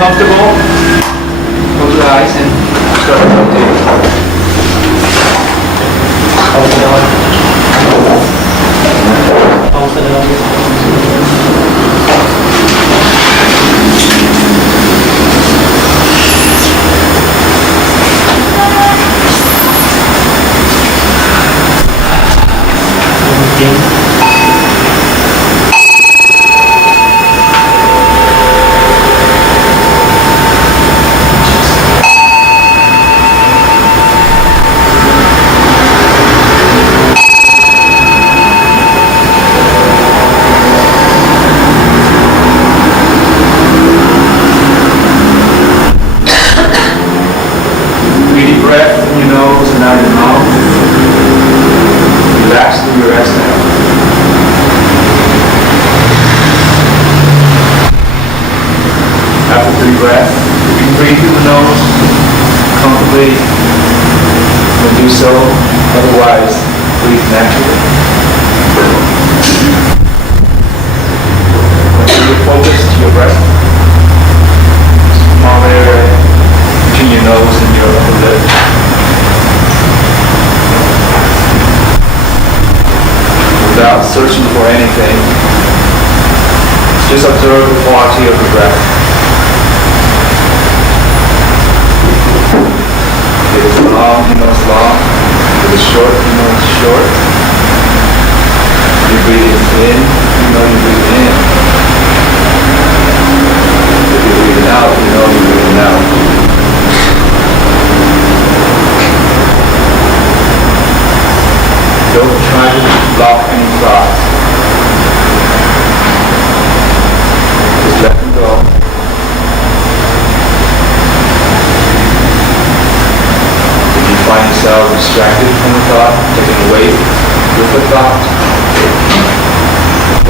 comfortable, close your eyes and start meditating. Pausa na lang. Breath. You can breathe through the nose comfortably, then do so. Otherwise, breathe naturally. Once you focus to your breath, small air between your nose and your upper lip. Without searching for anything, just observe the quality of the breath. If it's long, you know it's long. If it's short, you know it's short. If you're breathing in, you know you're breathing in. If you're breathing out, you know you're breathing out. Don't try to block any thoughts. Just let them go. Find yourself distracted from the thought, taken away with the thought,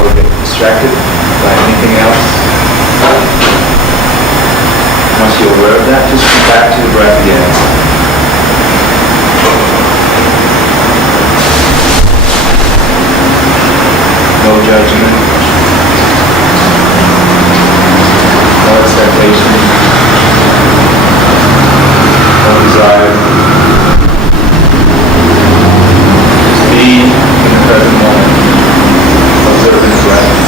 or get distracted by anything else. Once you're aware of that, just come back to the breath again. No judgment, no expectation, no desire. Be in the present moment, observing the breath.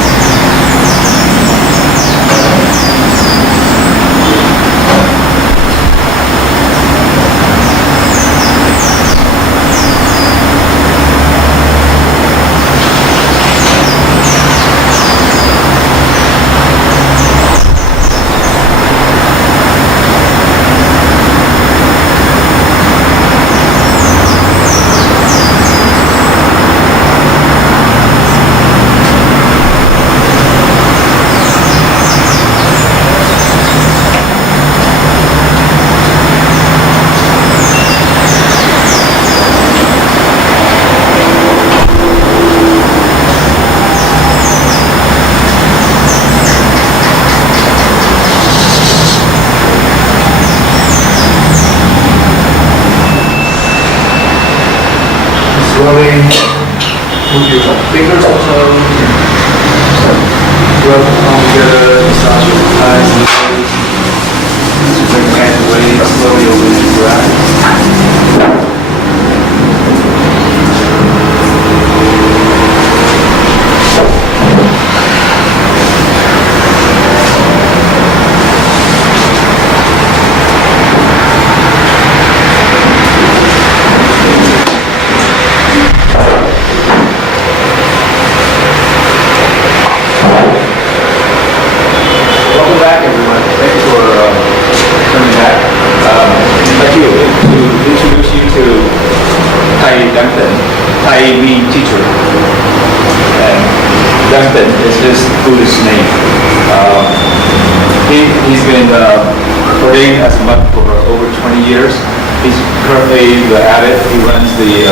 Slowly move your fingers also. Rub the palm together, massage your eyes and nose. As you bring your hand away, slowly open your eyes. Teacher, and Renton is his Buddhist name. He's been praying as a monk for over 20 years. He's currently the abbot. He runs the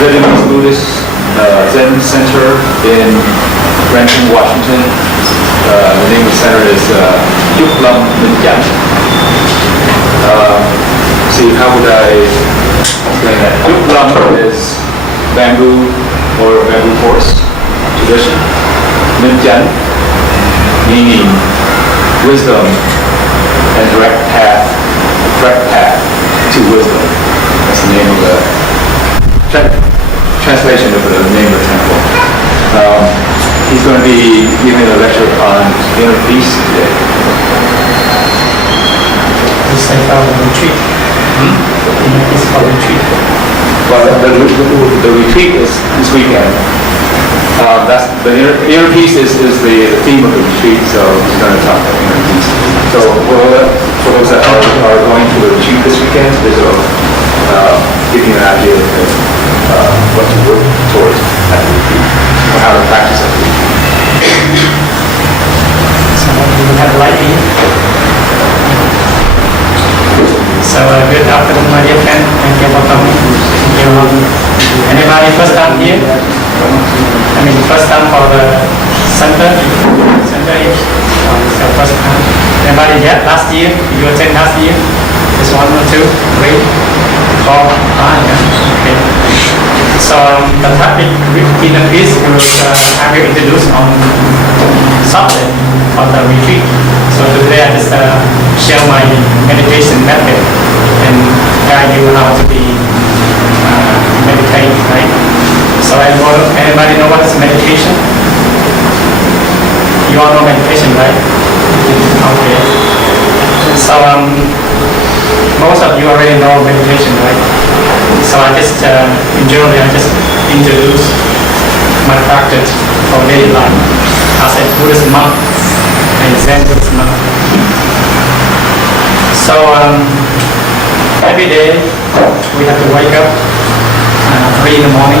Vietnamese Buddhist Zen Center in Renton, Washington. The name of the center is Yuk Lam Minh Chánh. See, how would I explain that? Yuk Lam is bamboo or bamboo forest tradition. Minh Chánh meaning wisdom and direct path to wisdom. That's the name of the translation of the name of the temple. He's going to be giving a lecture on inner peace today. It's like our retreat. It's called retreat. Well, the retreat is this weekend. That's the inner peace is the theme of the retreat, so he's going to talk about inner peace. So for those that are going to the retreat this weekend, this will give you an idea of what to work towards at the retreat, or how to practice at the retreat. So we will have a light here. So good afternoon, my dear friend. Thank you for coming. Anybody first time here? I mean, first time for the center is so first time. Anybody yet? Last year? You attend last year? Just 1 or 2, 3, 4, 5, yeah? Okay. So the topic inner peace I will introduce on subject of the retreat. So today I just share my meditation method and guide you how to be meditate, right? So anybody know what is meditation? You all know meditation, right? Okay. So most of you already know meditation, right? So I just generally I just introduce my practice for daily life as a Buddhist monk and Zen Buddhist monk. So every day we have to wake up 3 in the morning,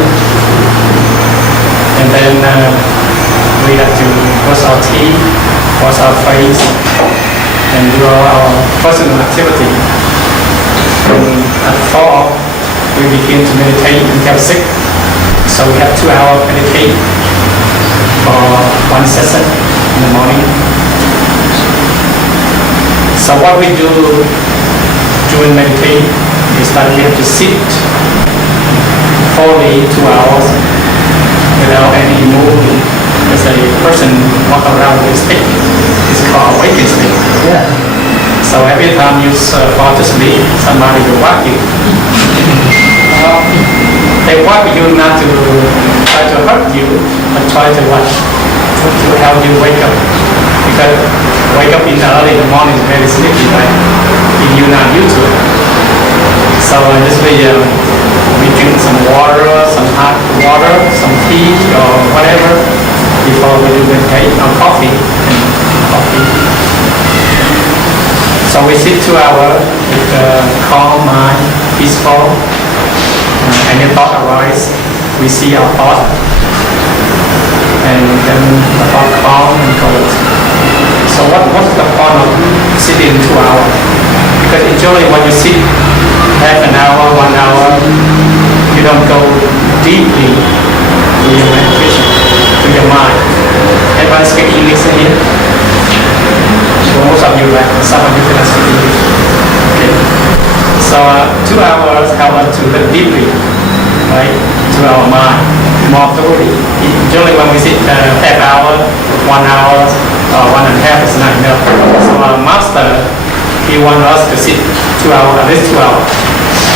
and then we have to brush our teeth, wash our face, and do our personal activity. And at 4, we begin to meditate until 6. So we have 2 hours meditate for 1 session in the morning. So what we do during meditation is that we have to sit fully 2 hours without any movement. As a person walk around with stick, it's called awakened stick. Yeah. So every time you fall to sleep, somebody will whack you. They whack you not to try to hurt you, but try to what? To help you wake up. Because wake up in the early morning is very sleepy, right? If you're not used to it. So we drink some water, some hot water, some tea or whatever before we do meditate, or coffee. So we sit 2 hours with calm mind, peaceful. Any thought arise, we see our thought, and then the thought calm and goes. So what's the point of sitting 2 hours? Because usually when you sit half an hour, 1 hour, you don't go deeply to your meditation, to your mind. Everybody speak English here? So most of you, right? Some of you cannot speak English. Okay. So 2 hours help us to look deeply, right, to our mind, more thoroughly. Usually when we sit half hour, 1 hour, or 1.5 is not enough. So our master, he wants us to sit 2 hours, at least 2 hours,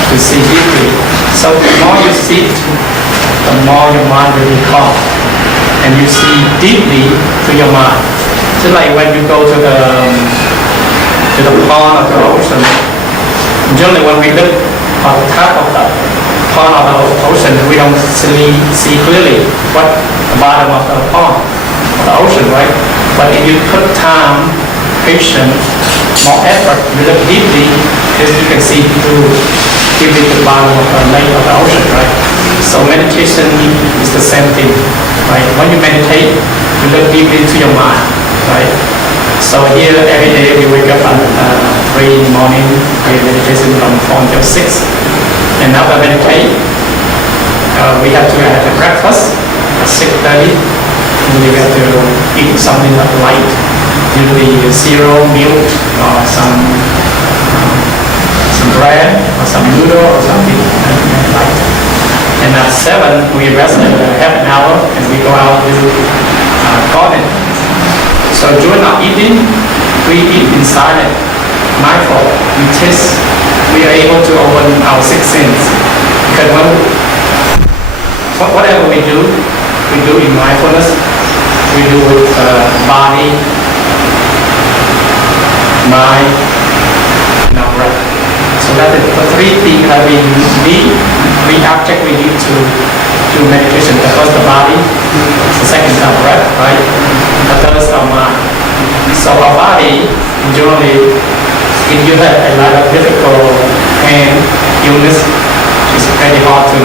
to see deeply. So the more you sit, the more your mind will be calm, and you see deeply to your mind. Just like when you go to the pond or the ocean. Generally, when we look on the top of the pond or the ocean, we don't see clearly what the bottom of the pond or the ocean, right? But if you put time, patience, more effort, you look deeply, then you can see through deeply to the bottom of the lake or the ocean, right? So meditation is the same thing, right? When you meditate, you look deeply into your mind, right? So here every day we wake up at 3 in the morning, we meditation from 4 until 6. And after meditate, we have to have a breakfast at 6:30, and we have to eat something light, usually cereal, milk, or some bread, or some noodle, or something light. And at 7, we rest half an hour, and we go out to garden. So during our eating, we eat in silence, mindful, we taste, we are able to open our six senses. Because whatever we do in mindfulness, we do with body, mind, and our breath. So that is the three things that we need, three objects we need to do meditation. The first, the body, the second, our breath, right? The third is our mind. So our body, generally, if you have a lot of difficult pain, illness, it's very hard to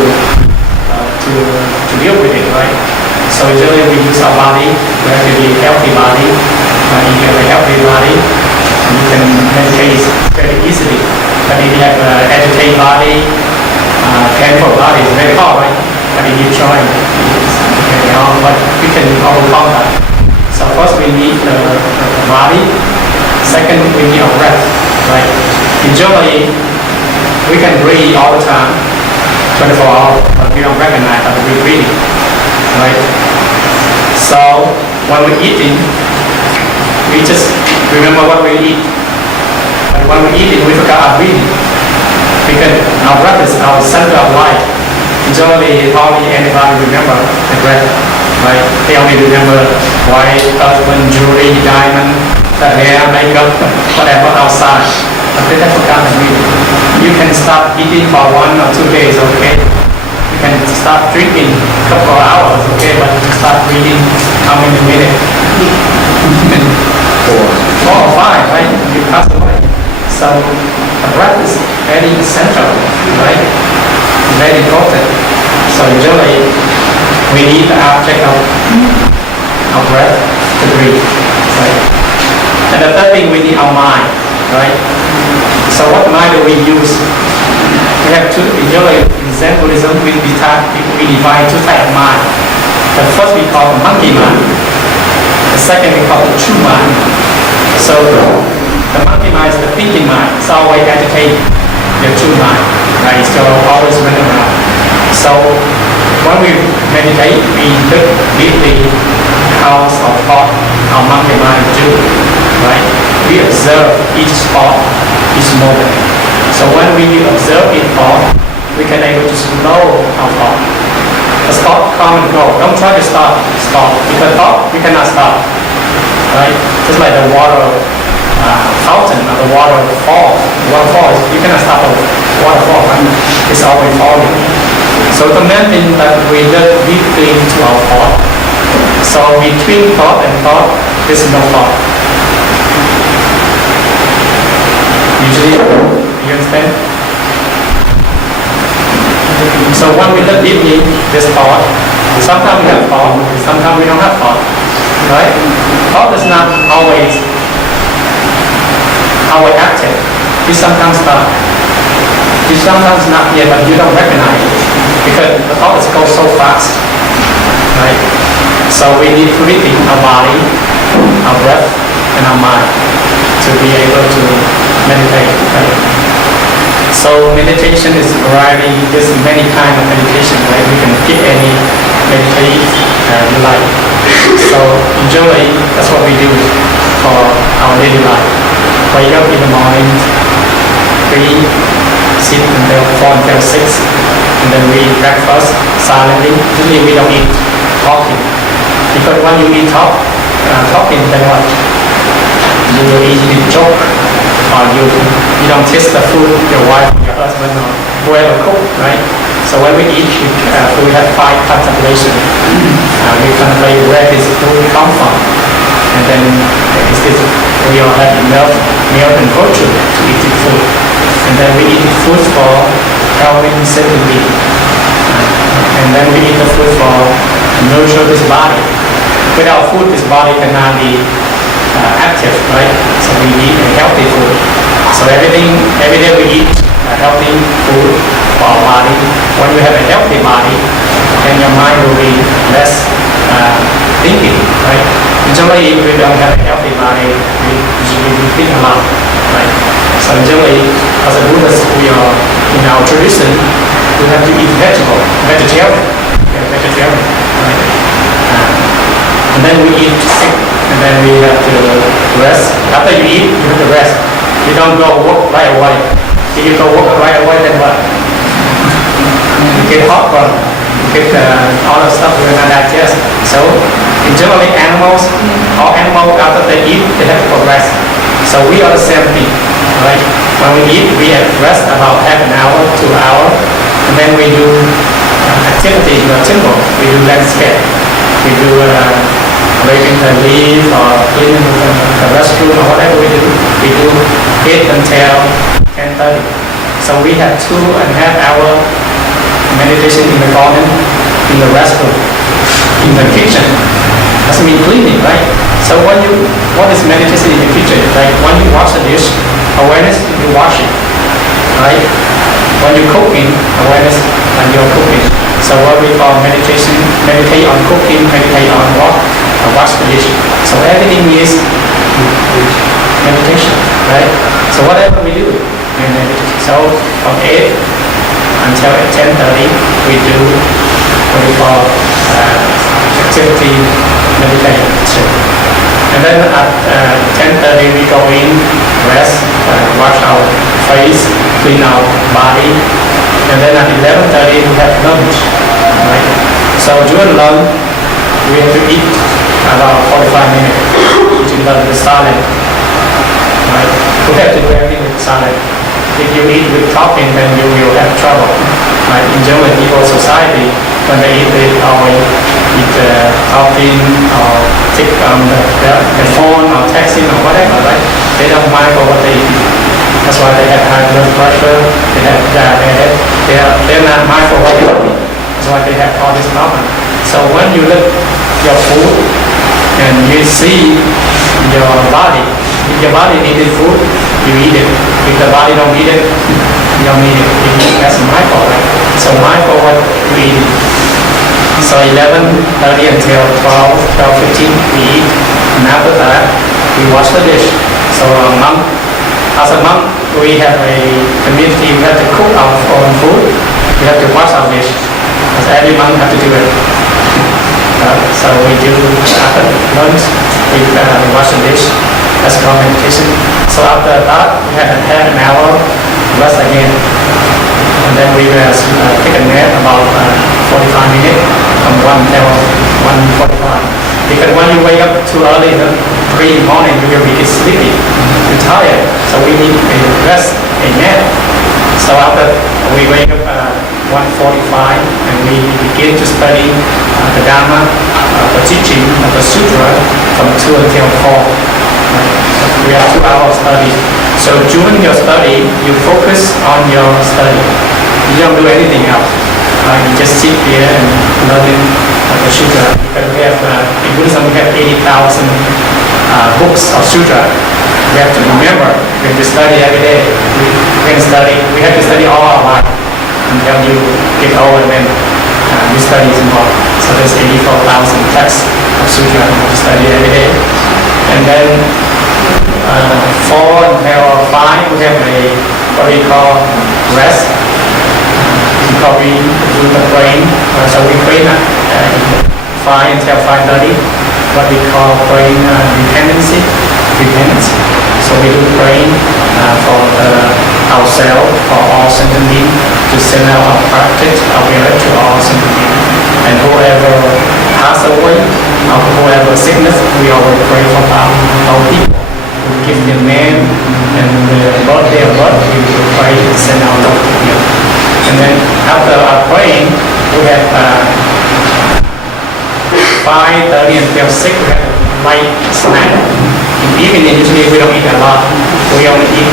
deal with it, right? So usually we use our body, we have to be a healthy body. If you have a healthy body, you can meditate very easily. But if you have an agitated body, painful body, it's very hard, right? But if you try, it's very hard, but we can overcome that. So first we need the body. Second, we need our breath, right? Usually, we can breathe all the time, 24 hours, but we don't recognize that we're breathing, right? So when we're eating, we just remember what we eat. But when we eat it, we forgot our breathing. Because our breath is our center of life. Usually, hardly anybody remember the breath, right? They only remember wife, husband, jewelry, diamond, the hair, makeup, whatever outside. But they have forgotten the breathing. You can stop eating for 1 or 2 days, okay? You can start drinking a couple of hours, okay? But you start breathing how many minutes? 4 or 5, right? You pass away. So the breath is very essential, right? Very important. So usually we need the object of our breath to breathe, right? And the third thing, we need our mind, right? So what mind do we use? We have two, usually in Zen Buddhism, we define two types of mind. The first we call the monkey mind. The second we call the true mind. So the monkey mind is the thinking mind. It's always agitated. The true mind, right? It's always running around. So when we meditate, we look deeply how our thought, our monkey mind do, right? We observe each thought, each moment. So when we observe each thought, we can able to slow our thought. The thought come and go. Don't try to stop, because thought we cannot stop, right? Just like the water fountain or the waterfall. Waterfall, you cannot stop a waterfall, right? It's always falling. So the main thing that we look deeply into our thought. So between thought and thought, there's no thought. Usually, you understand? So when we look deeply, there's thought. Sometimes we have thought, sometimes we don't have thought, right? Thought is not always active. You sometimes stop. You sometimes not here, but you don't recognize it because the thoughts go so fast, right? So we need three things: our body, our breath, and our mind to be able to meditate. Right? So meditation is variety. There's many kinds of meditation, right? We can pick any meditation you like. So usually that's what we do for our daily life. Wake up in the morning, breathe, sit until 4 until 6, and then we eat breakfast silently. Usually we don't eat talking, because when you eat talking, then what? You will easily joke, or you don't taste the food your wife, your husband, or whoever cook, right? So when we eat, we have 5 contemplation. We contemplate where this food come from, and then we all have enough milk and protein to eat the food. And then we eat the food for helping safely. And then we eat the food for nourishing this body. Without food, this body cannot be active, right? So we need a healthy food. So every day we eat healthy food for our body. When you have a healthy body, then your mind will be less thinking, right? Usually if we don't have a healthy body, we think a lot, right? So usually as a Buddhist, we are, in our tradition, we have to eat vegetarian, right? And then we eat sick, and then we have to rest After you eat, you have to rest. You don't go work right away. If you go work right away, then what? You get heartburn. You get all the stuff you cannot digest. So, generally animals, all animals after they eat, they have to rest. So we are the same thing, right? When we eat, we have rest about half an hour, 2 hours, and then we do activity in the temple. We do landscape. We do raking the leaf or cleaning the restroom or whatever we do. We do 8 until 10:30. So we have 2.5 hours meditation in the garden, in the restroom, in the kitchen. That's mean cleaning, right? So what is meditation in the kitchen? Like when you wash the dish, awareness, you wash it, right? When you're cooking, awareness, and you're cooking. So what we call meditation, meditate on cooking, meditate on wash the dish. So everything is meditation, right? So whatever we do, we meditate. So from 8 until 10:30, we do what we call activity meditation. And then at 10:30 we go in, rest, wash our face, clean our body. And then at 11:30 we have lunch, right? So during lunch we have to eat about 45 minutes, which is the silent, right? We have to do everything with silent. If you eat with talking, then you will have trouble. Right? In general, people society, when they eat, they always eat talking or take the phone or texting or whatever, right? They don't mind for what they eat. That's why they have high blood pressure, they have diabetes, they're not mindful what they eat. That's why they have all this problem. So when you look your food and you see your body, if your body needed food, you eat it. If the body don't need it, you don't need it. That's mindful, right? So mindful what we eat. So 11:30 until 12:15 we eat. And after that, we wash the dish. So as a monk, we have a community, we have to cook our own food. We have to wash our dish. Because every monk have to do it. So we do after lunch, we wash the dish. That's called meditation. So after that, we have half an hour rest again. And then we will take a nap about 45 minutes from 1 till 1:45. Because when you wake up too early, 3 in the morning, you will be sleepy, you're tired. So we need a rest, a nap. So after we wake up 1:45 and we begin to study the Dharma, the teaching of the Sutra from 2 until 4. So we have 2 hours study. So during your study, you focus on your study. You don't do anything else. You just sit there and learning the Sutra. Because we have, in Buddhism, we have 80,000 books of Sutra. We have to remember, we have to study every day. We have to study all our life until you get old and then you study some more. So there's 84,000 texts of Sutra you have to study every day. And then 4 until 5 we have what we call rest. We do the brain. So we train at 5 until 5:30. What we call brain repentance. So we do brain for ourselves, for all sentient beings, to send out our practice, our will to all sentient beings. And whoever pass away, or whoever sickness, we always pray for our people. We give them name and the birthday of birth, we will pray and send our love to them. And then after our praying, we have 5:30 until 6, we have light snack. In the evening, usually we don't eat a lot. We only eat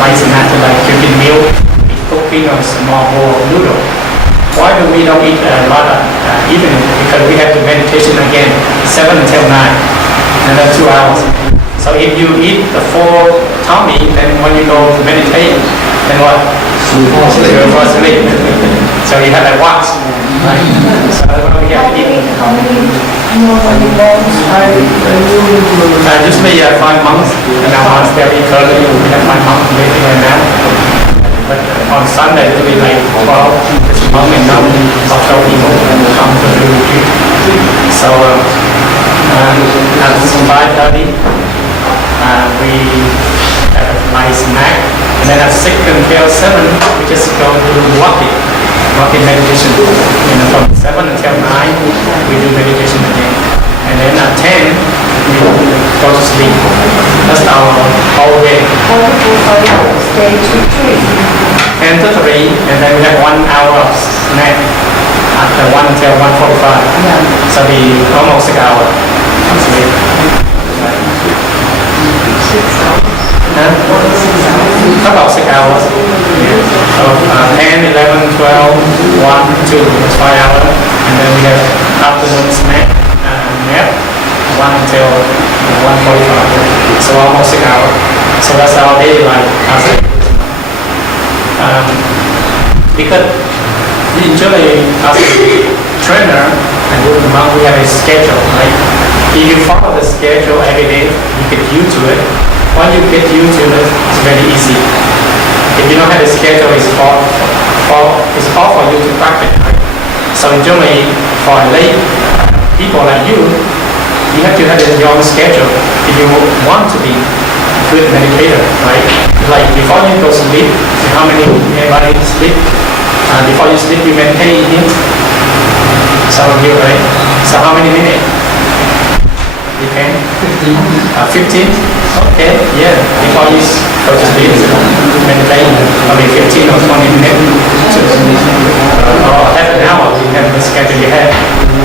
light snack like drinking milk, cooking, or a small bowl of noodle. Why do we don't eat a lot of evening? Because we have to meditation again, 7 until 9, another 2 hours. So if you eat the full tummy, then when you go to meditate, then what? You fall asleep. So you have that watch. Right? So we have to eat. How many months Usually 5 months in our monastery. Currently we have 5 months living right now. But on Sunday it will be like 12. It's monk and nun or 12 people come to the retreat. So at 5:30. we have a nice snack. And then at 6 until 7, we just go to walking meditation. From 7 until 9, we do meditation again. And then at 10, we go to sleep. That's our whole day. Stage 3. 10 to 3, and then we have 1 hour of snack at 1 until 1:45. So be almost 6 hours of sleep. About 6 hours. So 10, 11, 12, 1, 2, that's 5 hours. And then we have afternoon snack, nap, 1 until 1:45. So almost 6 hours. So that's our daily life. Because usually as a trainer and with the monk, we have a schedule, right? If you follow the schedule every day, you get used to it. Once you get used to it, it's very easy. If you don't have a schedule, it's hard for you to practice, right? So usually for lay people like you have to have your own schedule if you want to be a good meditator, right? Like before you go sleep, how many everybody sleep? Before you sleep, you meditate in. Some of you, right? So how many minutes? You can? 15? Okay, yeah. Before you go to sleep, meditate maybe 15 or 20 minutes. Or half an hour, you have the schedule you have.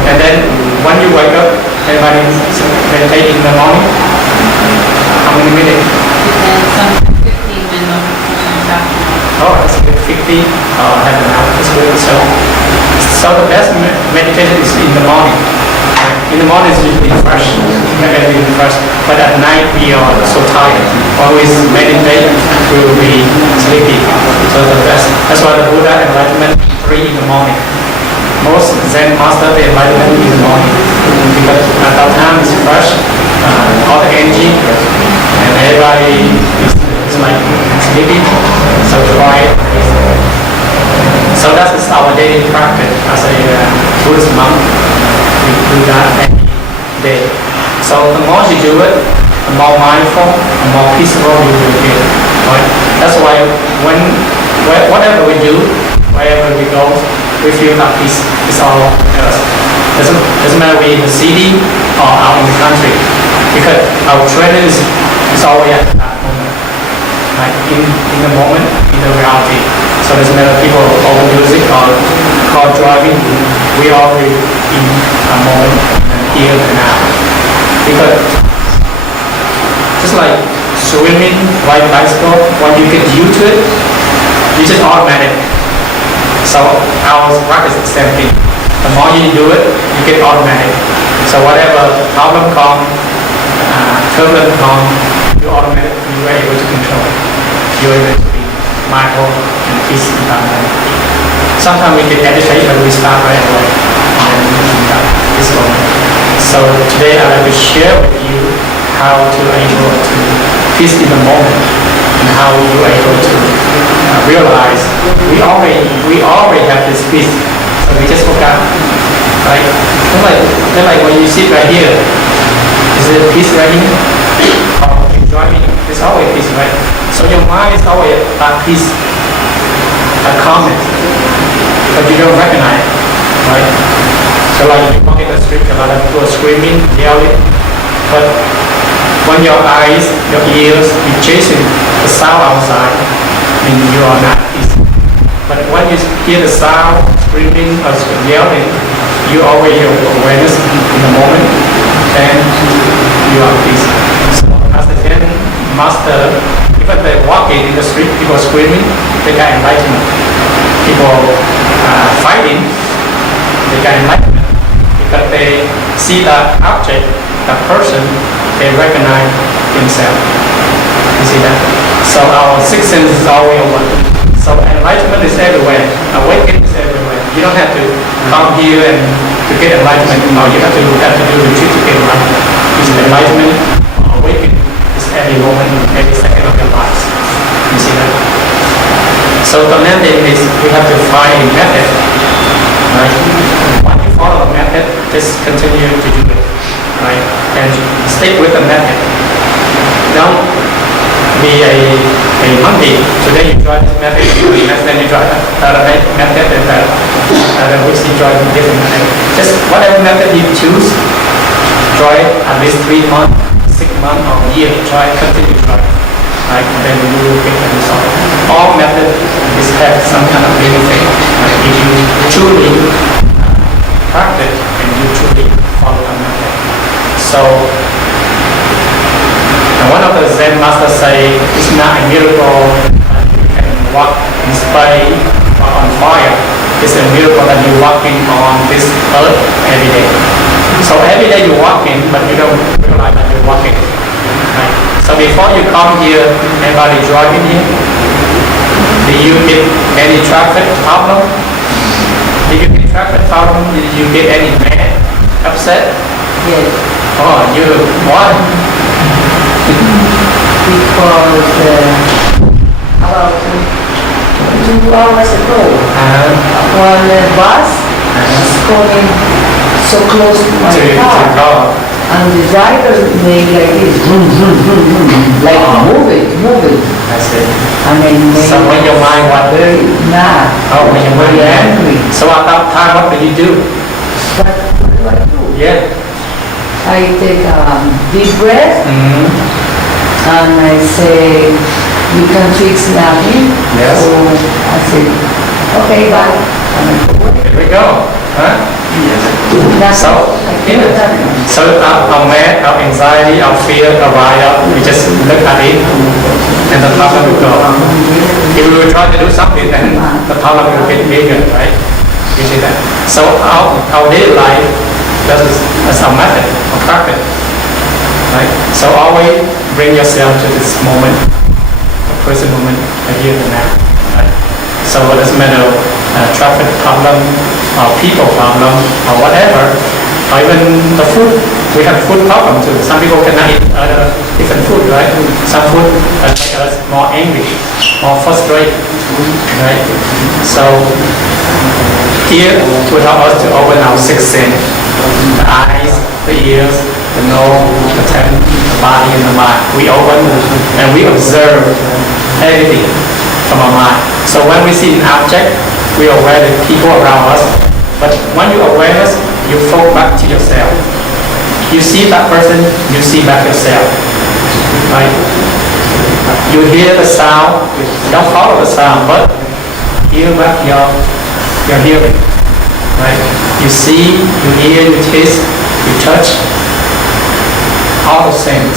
And then when you wake up, everybody meditate in the morning. How many minutes? Some 15 minutes. Oh, that's good. 50 or half an hour. That's good. So the best meditation is in the morning. In the morning is usually fresh. Everything fresh. But at night we are so tired. Always meditate, we will be sleepy. So the best. That's why the Buddha enlightenment 3 in the morning. Most Zen master the enlightenment in the morning because at that time it's fresh, all the energy, and everybody is like sleepy. So quiet. So that is our daily practice as a Buddhist monk. We do that every day. So the more you do it, the more mindful, the more peaceful you will feel. Right? That's why whatever we do, wherever we go, we feel that peace is all us. Doesn't matter we in the city or out in the country, because our training is always at that moment. Like in the moment, in the reality. So doesn't matter people over music or car driving, we are in a moment and here and now. Because just like swimming, riding bicycle, when you get used to it, it's just automatic. So our practice is the same thing. The more you do it, you get automatic. So whatever problem comes, turbulence comes, you automatically you are able to control it. You're able to be mindful and peace environment. Sometimes we get agitated, but we start right away and then this moment. So today I'd like to share with you how to able to peace in the moment and how you are able to realize we already have this peace, so we just forgot, right? Then like when you sit right here, is it peace right here? Or you're driving, there's always peace, right? So your mind is always at peace, at calmness, but you don't recognize it, right? So like you walk in the street, a lot of people are screaming, yelling, but when your eyes, your ears, you're chasing the sound outside, I mean you are not peace. But when you hear the sound, screaming or yelling, you always your awareness in the moment, then you are peace. So as the Zen master, even they walking in the street, people screaming, they got enlightenment. People fighting, they got enlightenment because they see the object, the person, they recognize themselves. You see that? So our sixth sense is always open. So enlightenment is everywhere. Awakening is everywhere. You don't have to come here and to get enlightenment. No, you have to do retreat to get enlightenment. It's enlightenment, awakening is every moment, every second of your life. You see that? So the main thing is we have to find a method. Right? When you follow the method, just continue to do it. Right? And stick with the method. Don't be a monkey. Today you try this method, next then you try another method, and the weeks you try different method. Just whatever method you choose, try it at least 3 months, 6 months, or a year. Try, continue try. Right, and then you will get the result. All methods is have some kind of benefit. Right? If you truly practice and you truly follow a method. So, and one of the Zen masters say it's not a miracle that you can walk in space or on fire. It's a miracle that you're walking on this earth every day. So every day you're walking, but you don't realize that you're walking. Right? So before you come here, anybody driving here? Do you get any traffic problem? Did you get traffic problem? Did you get any mad, upset? Yes, Oh, you, why? because about 2 hours ago, one bus is coming so close to my To car, car. and the driver made like this, vroom, vroom, vroom, vroom, like move it, I see. and then made So when your mind what? very mad, Oh, when your mind very mad. angry. So at that time, what do you do? But what do I do? Yeah. I take a deep breath Mm-hmm. and I say, you can fix nothing. Yes. So I say, okay, bye. And I go away. Here we go. Huh? That's So, all. I yeah. feel that. So our mad, our anxiety, our fear arise up. We just look at it, and the problem will go. If we will try to do something, then the problem will get bigger, right? You see that? So our daily life, that's our method of practice, right? So always bring yourself to this moment, the present moment, the here and now, right? So it doesn't matter traffic problem, or people problem, or whatever, or even the food. We have food problem too. Some people cannot eat different food, right? Some food make us more angry, more frustrated, right? So here to help us to open our sixth sense, the eyes, the ears, the nose, the tongue, the body, and the mind. We open and we observe everything from our mind. So when we see an object, we are aware of people around us. But when you awareness, you fall back to yourself. You see that person, you see back yourself. Right? You hear the sound, don't follow the sound, but hear back your hearing. Right? You see, you hear, you taste, you touch. All those things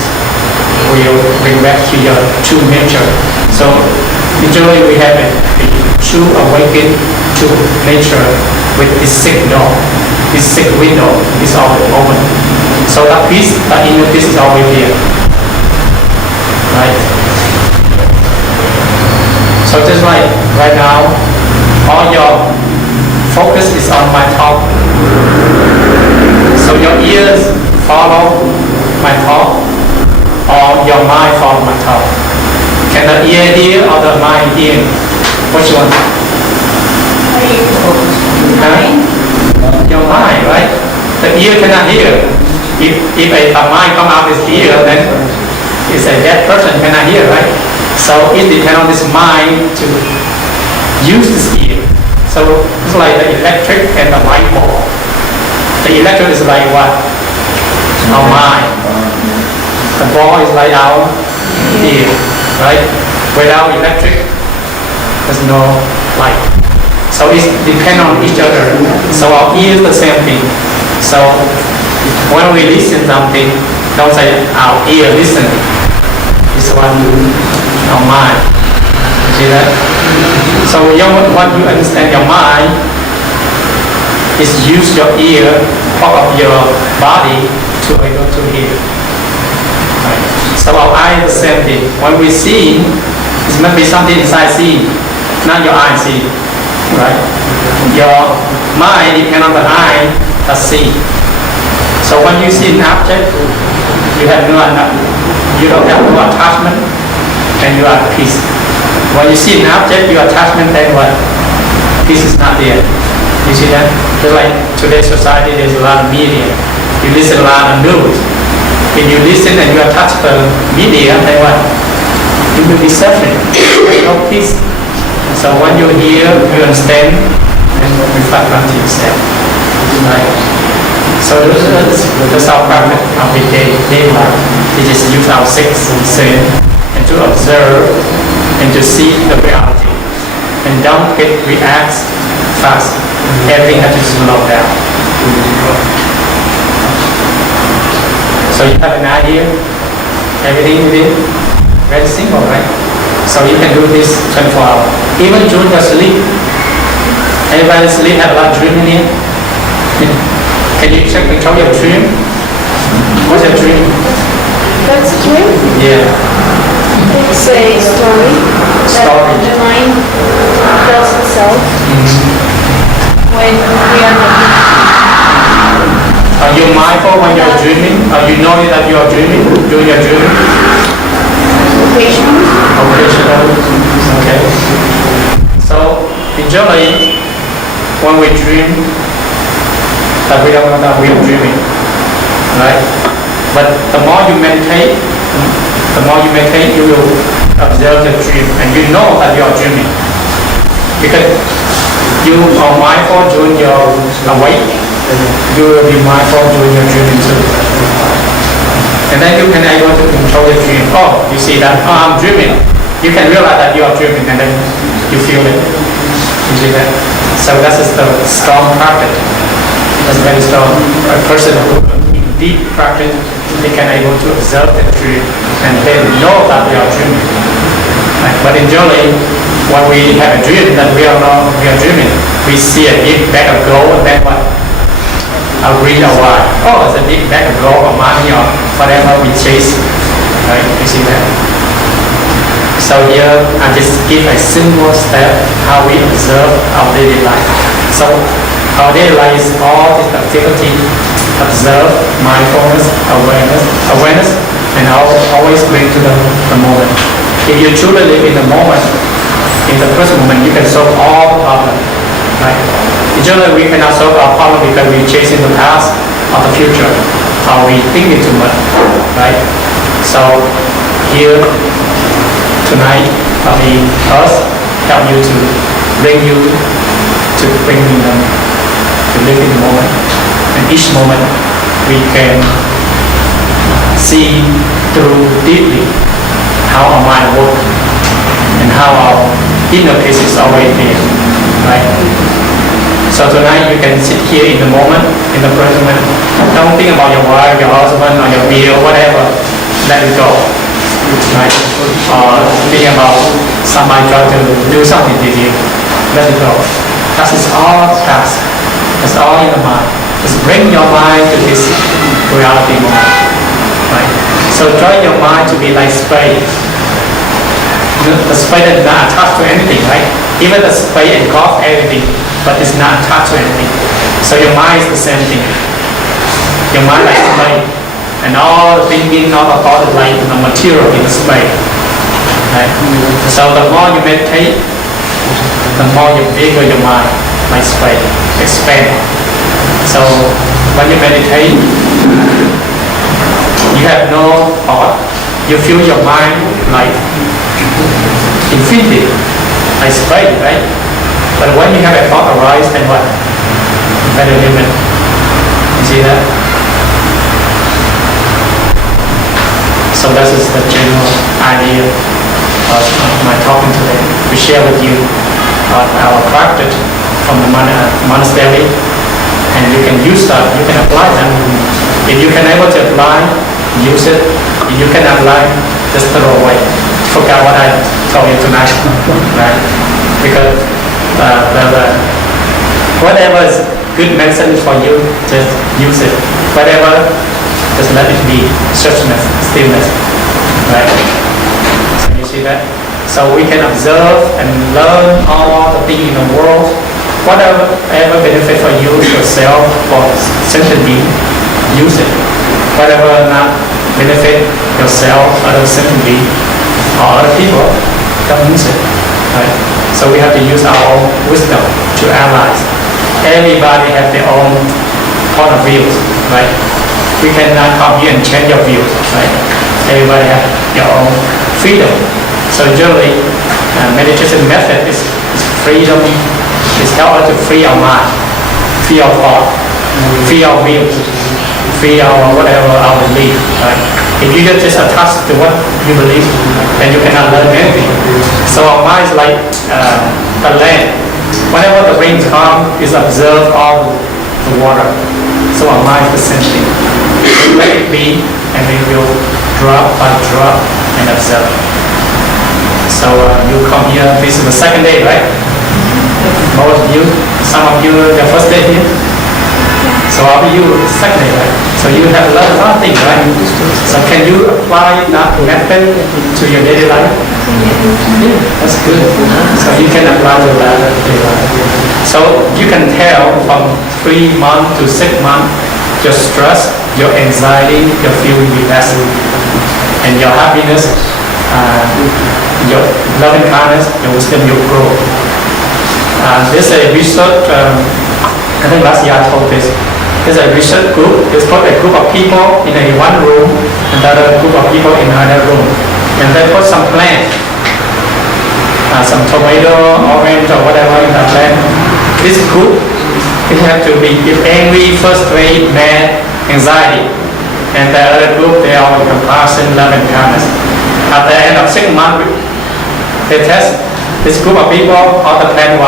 will bring back to your true nature. So usually we have a true awakening to nature with this signal, this sick window is always open. So that peace, that inner peace is always here. Right? So just like right now, all your focus is on my talk. So your ears follow my talk, or your mind follow my talk. Can the ear hear or the mind hear? Which one? Your mind, right? The ear cannot hear. If a mind come out this ear, then it's a dead person cannot hear, right? So it depends on this mind to use this ear. So it's like the electric and the light bulb. The electric is like what? Our mind. The ball is like our ear, right? Without electric, there's no light. So it depends on each other. So our ear is the same thing. So when we listen something, don't say our ear listen. It's what our mind. You see that? So what you understand your mind is use your ear, part of your body to able to hear. Right? So our eye is the same thing. When we see, it must be something inside seeing, not your eye see. Right? Your mind depends on the eye that see. So when you see an object, you don't have no attachment, and you are at peace. When you see an object, your attachment, then what? Peace is not there. You see that? Just like today's society, there's a lot of media. You listen a lot of news. If you listen and you attach the media, then what? you will be suffering, no peace. So when you hear, you understand, and reflect on yourself. Right? So that's our practice of the day life. We just use our sixth sense and to observe and to see the reality. And don't react fast. Everything has to slow down. So you have an idea, everything you did, very simple, right? So you can do this 24 hours. Even during your sleep. Anybody sleep have a lot of dreaming here? Can you check control your dream? What's your dream? That's a dream. Yeah. It's a story. Story. That the mind tells itself when we are not. Are you mindful when you're dreaming? Are you knowing that you are dreaming during your dream? Occasionally. Occasionally. Okay. So usually when we dream, that we don't know that we are dreaming, right? But the more you meditate, you will observe the dream, and you know that you are dreaming because you are mindful during your awake. You will be mindful during your dreaming too. And then you can able to control the dream. Oh, you see that? Oh, I'm dreaming. You can realize that you are dreaming, and then you feel it. You see that? So that is the strong practice. That's very strong. A person who in deep practice, they can able to observe the dream, and they know that they are dreaming. Right? But usually, when we have a dream that we are dreaming, we see a big bag of gold, and then what? A green or white. Oh, it's a big bag of gold or money or whatever we chase. Right? You see that? So here, I just give a simple step how we observe our daily life. So our daily life is all this activity, observe, mindfulness, awareness, and always bring to the moment. If you truly live in the moment, in the present moment, you can solve all the problems. Right? Usually we cannot solve our problem because we're chasing the past or the future, or we think it too much. Right? So here tonight, us help you to bring in them to live in the moment. And each moment we can see through deeply how our mind works and how our inner peace is always there. Right? So tonight you can sit here in the moment, in the present moment. Don't think about your wife, your husband, or your bill, whatever. Let it go. Right? Or think about somebody trying to do something to you. Let it go. That is all past. That's all in the mind. Just bring your mind to this reality moment. Right? So try your mind to be like space. The space is not attached to anything, right? Even the space engulfs everything, but it's not attached to anything. So your mind is the same thing. Your mind like space. And all the thinking, all the thought is like the material in the space. Right? So the more you meditate, the more you bigger your mind, like space, expand. So when you meditate, you have no thought. You feel your mind like infinity, like space, right? But when you have a thought arise, then what? Very limit. You see that? So that is the general idea of my talking today. We share with you our practice from the monastery, and you can use that, you can apply them. If you can able to apply, use it. If you can apply, just throw away. Forget what I told you tonight, right? Because whatever is good medicine for you, just use it. Whatever, just let it be. Suchness, stillness, right? So you see that? So we can observe and learn all the things in the world. Whatever benefit for you, yourself, or sentient being, use it. Whatever not benefit yourself, other sentient being, or other people, don't use it. Right? So we have to use our own wisdom to analyze. Everybody has their own point of views, right? We cannot come here and change your views, right? Everybody has your own freedom So generally, meditation method is freedom, is help us to free our mind, free our thought, free our will, free our whatever our belief. Right? If you get just attached to what you believe, then you cannot learn anything. So our mind is like the land. Whenever the rain comes, is observe all the water. So our mind is the same thing. Let it be, and we will drop by drop and observe. So you come here, this is the second day, right? Most of you, some of you, the first day here. So I'll be you second day, right? So you have learned a lot of things, right? So can you apply that method to your daily life? Yeah, that's good. So you can apply to that daily life. So you can tell from 3 months to 6 months, your stress, your anxiety, your feeling relaxed, and your happiness, your loving kindness, your wisdom, your growth. There's a research, I think last year I told this. There's a research group. They put a group of people in one room, another group of people in another room, and they put some plant, some tomato, orange, or whatever in that plant. This group, it have to be angry, frustrated, mad, anxiety, and the other group they are compassion, love, and kindness. At the end of 6 months, they test this group of people. All the plant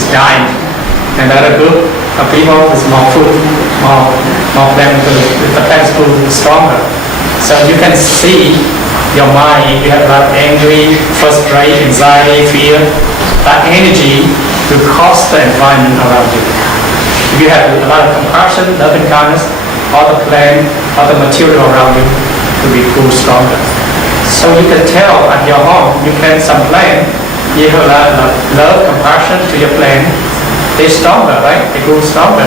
is dying, and the other group of people is more food, more plant. The plant is food stronger. So you can see your mind. You have a lot of angry, frustrated, anxiety, fear. That energy will cause the environment around you. If you have a lot of compassion, love, and kindness, all the plant, all the material around you will be cool, stronger. So you can tell at your home, you can some plant, you have a lot of love, compassion to your plant, they're stronger, right? They grow stronger,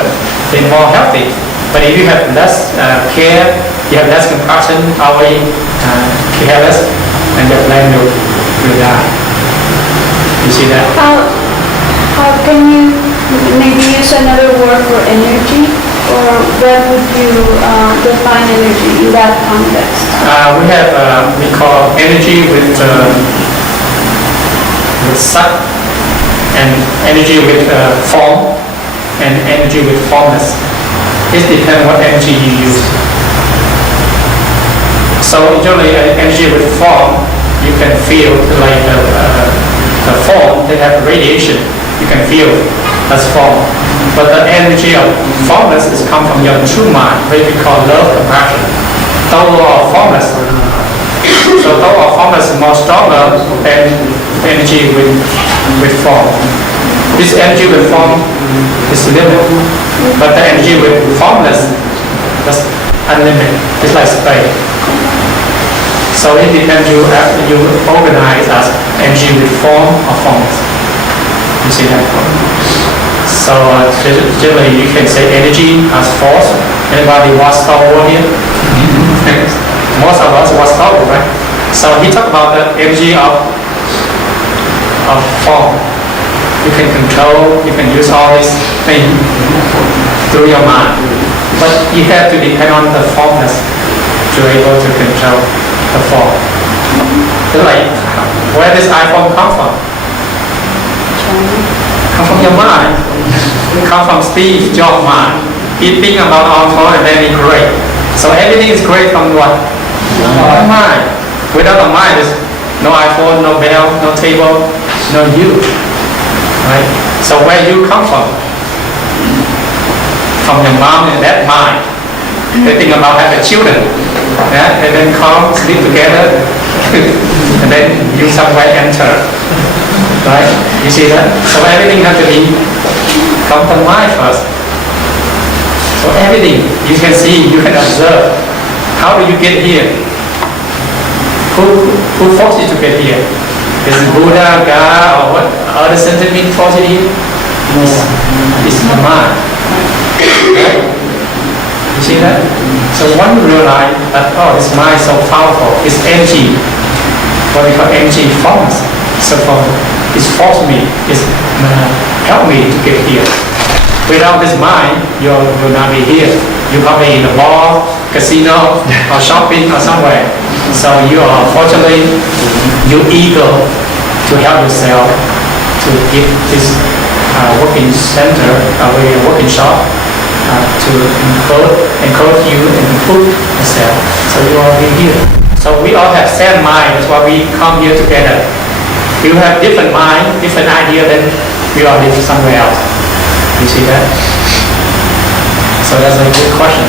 they're more healthy. But if you have less care, you have less compassion, always careless, and your plant will die. You see that? How can you maybe use another word for energy? Or what would you define energy in that context? We have, we call energy with sat, and energy with form, and energy with formless. It depends what energy you use. So generally, energy with form, you can feel like the form, they have radiation, you can feel that's form. But the energy of formless is come from your true mind, which we call love, compassion. Total or formless. So total or formless is more stronger than energy with form. This energy with form is limited, but the energy with formless is unlimited. It's like space. So it depends you organize as energy with form or formless. You see that? So generally you can say energy as force. Anybody watch Star Wars here? Most of us watch Star Wars, right? So he talked about the energy of form. You can control, you can use all these things through your mind. But you have to depend on the formless to be able to control the form. It's like, where does iPhone come from? Come from your mind. Come from Steve Jobs' mind. He think about iPhone and then it's great. So everything is great from what? Our mind. Without the mind, there's no iPhone, no bell, no table, no you. Right? So where you come from? From your mom and that mind. They think about having children. Yeah? And then come, sleep together, and then you somewhere enter. Right? You see that? So everything has to be come from mind first. So everything you can see, you can observe. How do you get here? Who forced you to get here? Is it Buddha, God, or what other sentiment forced you here? It's the mind. Right? You see that? So one realize that, oh, this mind is so powerful. It's energy. What we call energy forms. So it's forced me. It's helped me to get here. Without this mind, you will not be here. You're probably in a bar, casino, or shopping or somewhere. So you are fortunately, you're eager to help yourself to give this working center, working shop, to encourage you and improve yourself. So you all be here. So we all have same mind. That's why we come here together. You have different mind, different idea, then we all live somewhere else. You see that? So that's a good question.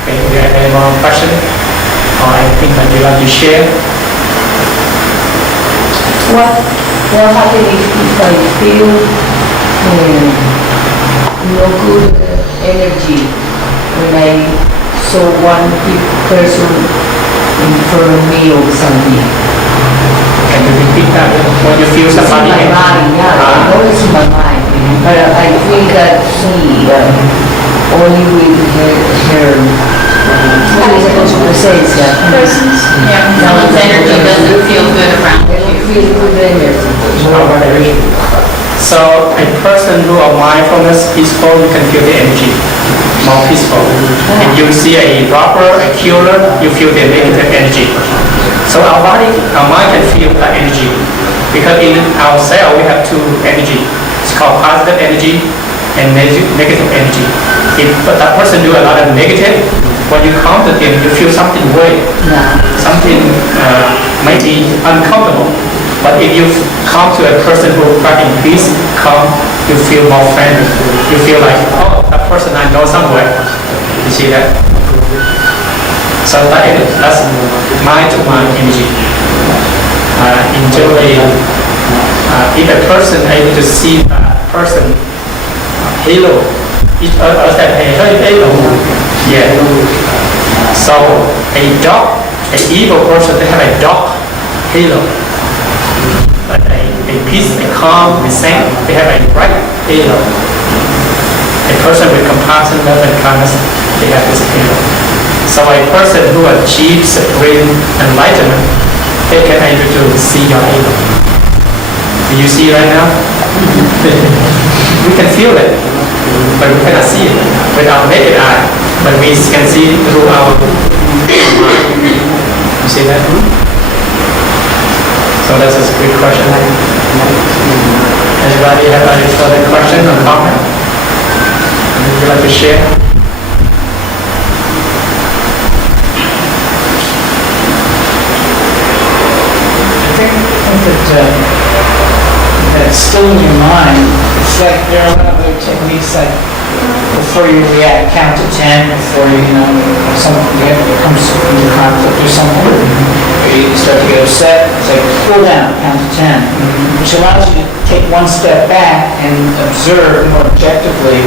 Okay, do you have any more question or anything that you'd like to share? What happens if I feel no good energy when I saw one person in front of me or something? Can you repeat that? When you feel It's in somebody my mind, yeah, I know it's in my mind. But I feel that she, only with her presence, Persons. Yeah, someone's energy doesn't feel good around I don't you. feel good energy. So a person who are mindfulness, peaceful, you can feel the energy more peaceful. If you see a robber, a killer, you feel the negative energy. So our body, our mind can feel that energy because in our cell we have two energy. It's called positive energy and negative energy. If that person do a lot of negative, when you come to them, you feel something weird, something might be uncomfortable. But if you come to a person who practice peace, you feel more friendly. You feel like, oh, that person I know somewhere. You see that? So that's mind-to-mind energy. Generally, if a person able to see that person halo, halo. Yeah. So an evil person, they have a dark halo. But a peace, a calm, a saint, they have a bright halo. A person with compassion, love, and kindness, they have this halo. So a person who achieves supreme enlightenment, they can able to see your halo. Do you see right now? We can feel it, but we cannot see it with our naked eye. But we can see through our mind. You see that? So that's a good question. Anybody have any further question or comment? Would you like to share? I think that stilling your mind, it's like there are a lot of other techniques like before you react, count to 10, before you something comes into conflict or something, or you start to get upset, it's like cool down, count to 10, which allows you to take one step back and observe more objectively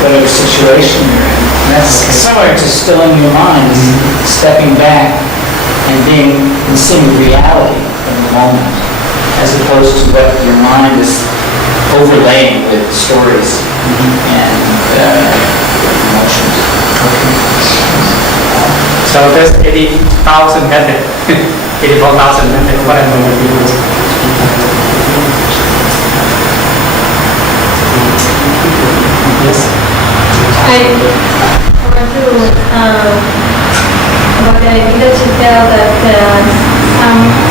whatever situation you're in. And that's similar to stilling your mind, is stepping back and seeing the reality of the moment, as opposed to what your mind is overlaying with stories and emotions. So there's 80,000 method, 84,000 method, whatever you use. Yes. I want to about the idea to tell that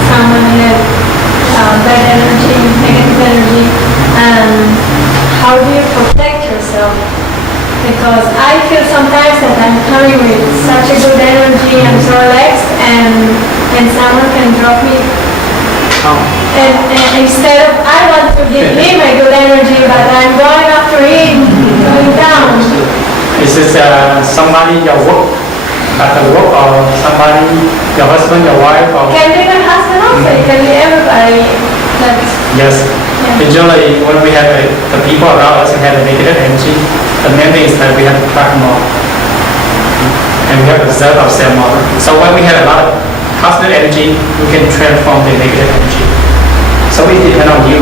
someone had bad energy, negative energy, and how do you protect yourself? Because I feel sometimes that I'm coming with such a good energy, I'm so relaxed, and someone can drop me. And instead of, I want to give him a good energy, but I'm going after him, going down. Is this somebody your work, at the work, or somebody, your husband, your wife, or? Can be my husband also, it can be everybody. That's, Yes. yeah. Usually when we have the people around us who have a negative energy, the main thing is that we have to track more. And we have to observe ourselves more. So when we have a lot of positive energy, we can transform the negative energy. So it depends on you.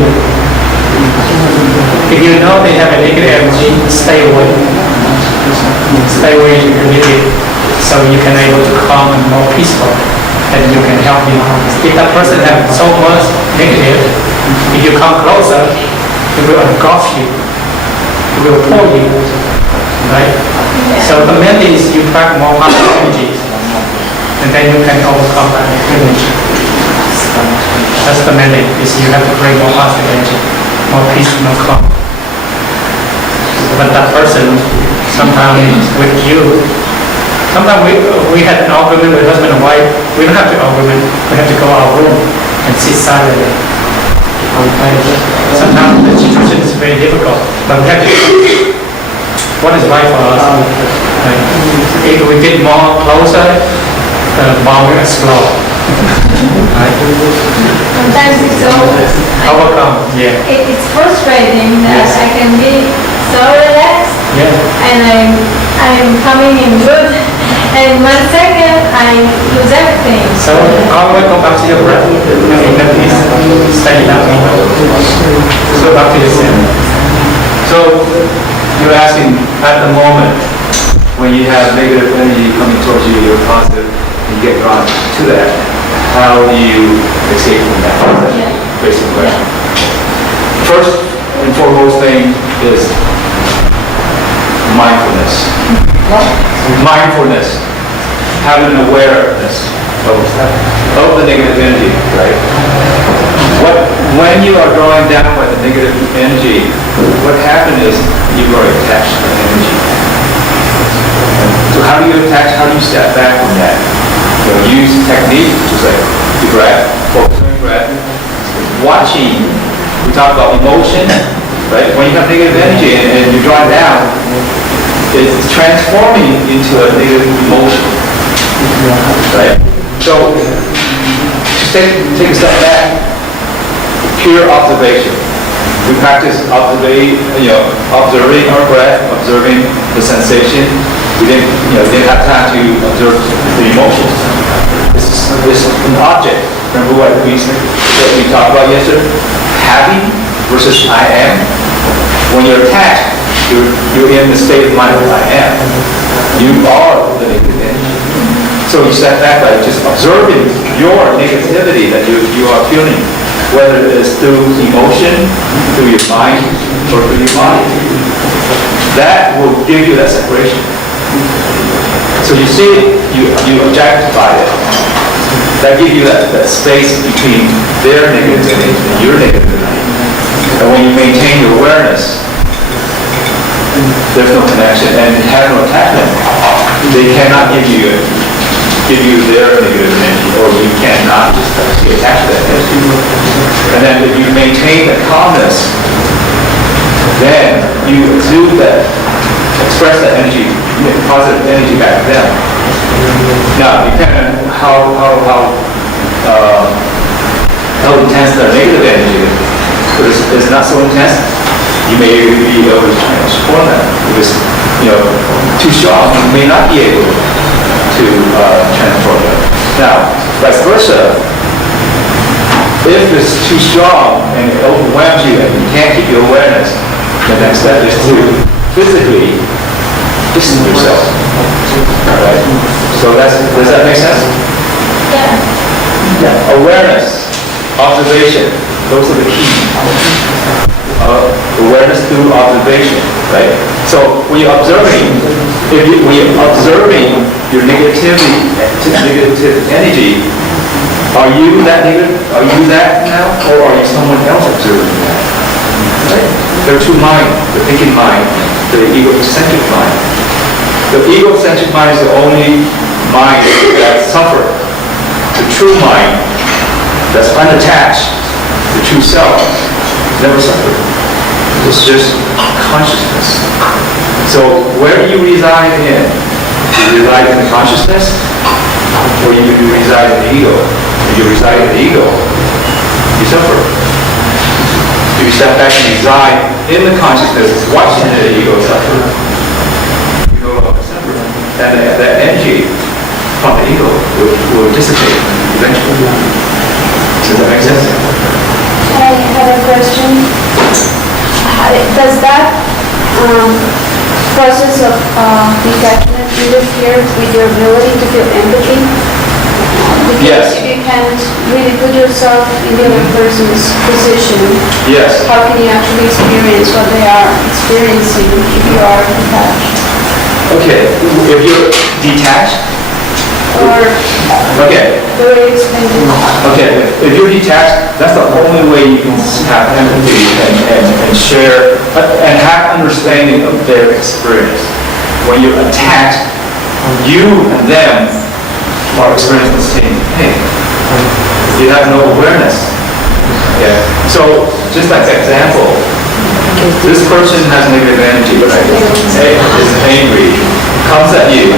If you know they have a negative energy, stay away. Stay away immediately. So you can able to calm and more peaceful. And you can help him. If that person has so much negative, if you come closer, it will engulf you. will pull you, right? So the main thing is you track more positive energy, and then you can overcome that energy. That's the main thing, is you have to bring more positive energy, more peace, more calm. But that person, sometimes with you, sometimes we had an argument with husband and wife. We don't have to argument. We have to go our room and sit silently. Sometimes the situation is very difficult, but we have to do what is right for us. Right? If we get more closer, the bomb will explode. Right? Sometimes it's Overcome. Yeah. it's frustrating that Yes. I can be so relaxed Yeah. and I'm coming in good, and 1 second I lose everything. So always go back to your breath. Inner peace. Stay in that moment. So back to the center. So you're asking at the moment when you have negative energy coming towards you, you're positive, you get drawn to that. How do you escape from that? That's the basic question. First and foremost thing is mindfulness. Mindfulness. Have an awareness of the negative energy, right? When you are drawing down by the negative energy, what happened is you are attached to the energy. So how do you attach? How do you step back from that? Use technique, just like the breath, focus on your breath. Watching, we talk about emotion, right? When you have negative energy and you draw it down, it's transforming into a negative emotion, right? So just take a step back. Pure observation. We practice observing our breath, observing the sensation. We didn't have time to observe the emotions. This is an object. Remember what we talked about yesterday? Having versus I am. When you're attached, you're in the state of mind of I am. You are the negative energy. So you step back by just observing your negativity that you are feeling, whether it is through emotion, through your mind, or through your body. That will give you that separation. So you see it, you objectify it. That gives you that space between their negative energy and your negative energy. And when you maintain your awareness, there's no connection and have no attachment. They cannot give you their negative energy, or you cannot just be attached to that energy. And then if you maintain the calmness, then you exude that, express that energy, positive energy back to them. Now, depending on how intense their negative energy is, but it's not so intense, you may be able to transform that. If it's too strong, you may not be able to transform that. Now, vice versa, if it's too strong and it overwhelms you and you can't keep your awareness, the next step is to physically distance yourself. Alright? So does that make sense? Yeah. Awareness, observation, those are the key. Awareness through observation, right? So when you're observing, when you're observing your negative energy, are you that negative? Are you that now? Or are you someone else observing that? Right? There are two minds, the thinking mind, the egocentric mind. The egocentric mind is the only mind that suffers. The true mind that's unattached, the true self, never suffered. It's just consciousness. So where do you reside in? Do you reside in the consciousness? Or do you reside in the ego? If you reside in the ego, you suffer. If you step back and reside in the consciousness, watching the ego suffer, you no longer suffer. And that energy from the ego will dissipate eventually. Does that make sense? I have a question. Does that process of detachment interfere with your ability to feel empathy? Because Yes. you can't really put yourself in the other person's position, Yes. how can you actually experience what they are experiencing if you are detached? Okay, if you're detached, Or okay, the way it's been okay, if you're detached, that's the only way you can have empathy and share, and have understanding of their experience. When you're attached, you and them are experiencing the same thing. You have no awareness. Okay, so just like that example, this person has negative energy, right? Is angry, comes at you,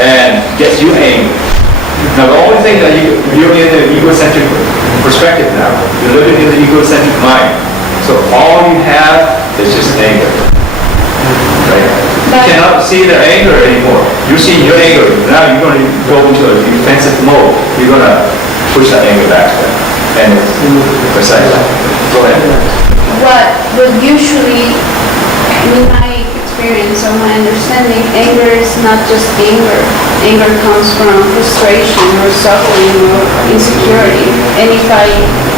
and gets you angry. Now the only thing that you're in the egocentric perspective now, you're living in the egocentric mind. So all you have is just anger. Right? You cannot see their anger anymore. You're seeing your anger. Now you're going to go into a defensive mode. You're going to push that anger back to them. And it's like, go ahead. But usually, in my experience or my understanding, anger is not just anger. Anger comes from frustration or suffering or insecurity. And if I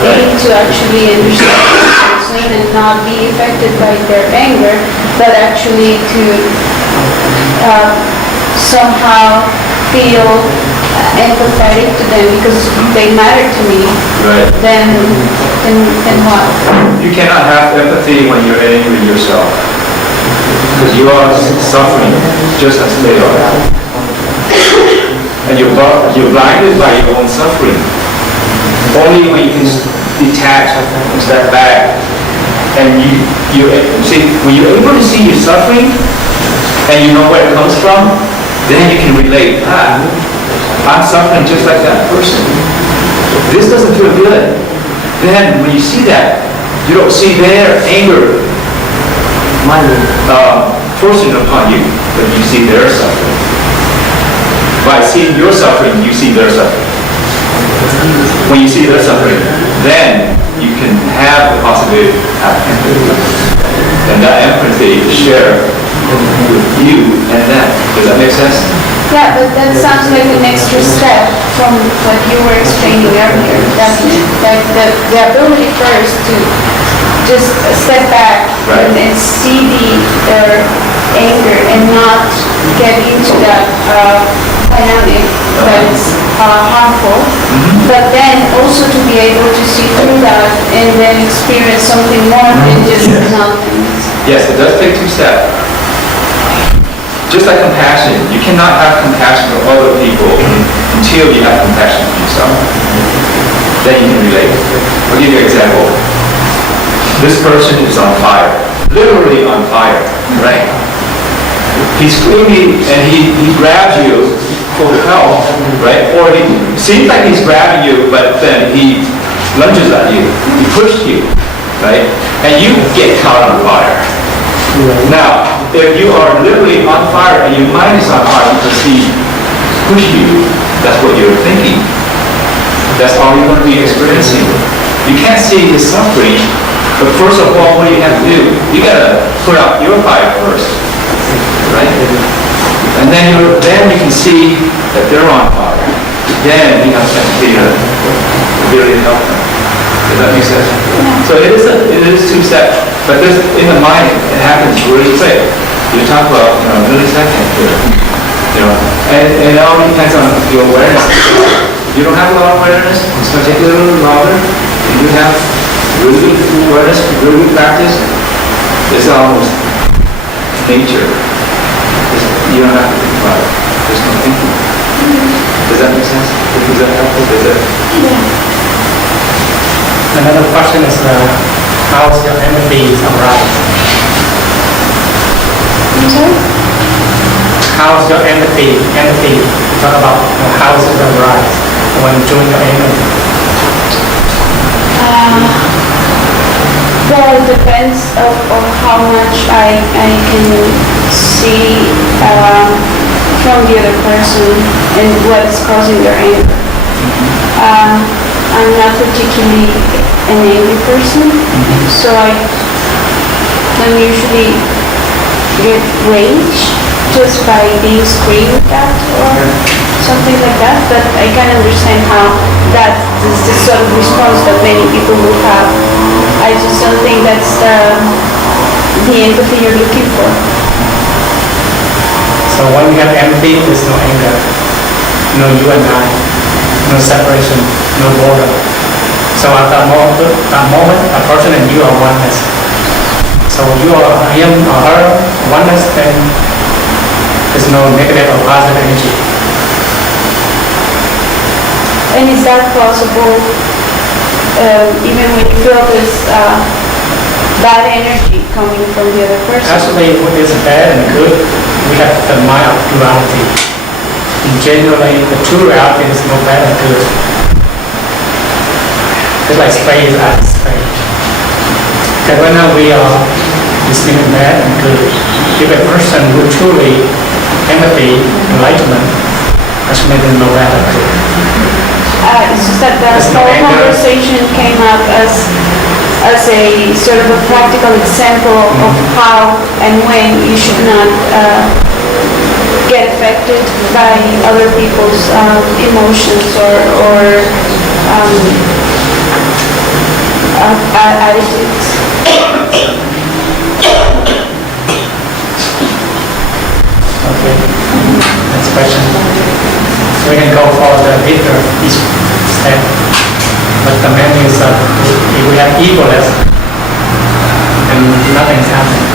aim to actually understand this person and not be affected by their anger, but actually to somehow feel empathetic to them because they matter to me, Right. then what? You cannot have empathy when you're angry yourself. Because you are suffering just as they are. And you're blinded by your own suffering. Only when you can detach and step back, and you see, when you're able to see your suffering, and you know where it comes from, then you can relate. I'm suffering just like that person. This doesn't feel good. Then when you see that, you don't see their anger forcing upon you, but you see their suffering. By seeing your suffering, you see their suffering. When you see their suffering, then you can have the possibility to have empathy. And that empathy is shared with you and them. Does that make sense? Yeah, but that sounds like an extra step from what you were explaining earlier. That the ability first to just step back Right. and see their anger and not get into that dynamic that's harmful, but then also to be able to see through that and then experience something more than just nothing. Yes, it does take two steps. Just like compassion, you cannot have compassion for other people until you have compassion for yourself. Then you can relate. I'll give you an example. This person is on fire, literally on fire, right? He's screaming and he grabs you for help, right? Or he seems like he's grabbing you, but then he lunges at you, he pushed you, right? And you get caught on fire. Now, if you are literally on fire and your mind is on fire because he pushed you, that's what you're thinking. That's all you're going to be experiencing. You can't see his suffering, but first of all, what do you have to do? You got to put out your fire first, right? And then you can see that they're on fire. Then you have to really help them. Does that make sense? So it is two steps, but this, in the mind, it happens really quick. You talk about, milliseconds here, and it all depends on your awareness. You don't have a lot of awareness, it's going to take a little longer. If you have really good awareness, really good practice, it's almost nature. You don't have to think about it. There's no thinking. Does that make sense? Is that helpful? Does it? Another question is, how is your empathy arise? I'm sorry? How is your empathy? Talk about how is it arise when doing your empathy? Well, it depends of how much I can see from the other person and what's causing their anger. I'm not particularly an angry person, so I don't usually get rage just by being screamed at or something like that, but I can understand how that is the sort of response that many people will have. I just don't think that's the empathy you're looking for. So when we have empathy, there's no anger, no you and I, no separation, no border. So at that moment, a person and you are oneness. So you are him or her, oneness, then there's no negative or positive energy. And is that possible even when you feel this bad energy coming from the other person? Actually, what is bad and good, we have the mind of duality. And generally, the true reality is no bad and good. It's like space as space. Because right now we are distinct bad and good. If a person who truly empathy, enlightenment, actually there's no bad and good. It's just that the There's no whole anger. conversation came up as a sort of a practical example of how and when you should not get affected by other people's emotions or attitudes. Okay. Next question. So we can go for the deeper each step. But the main is that if we have egoless, then nothing's happening.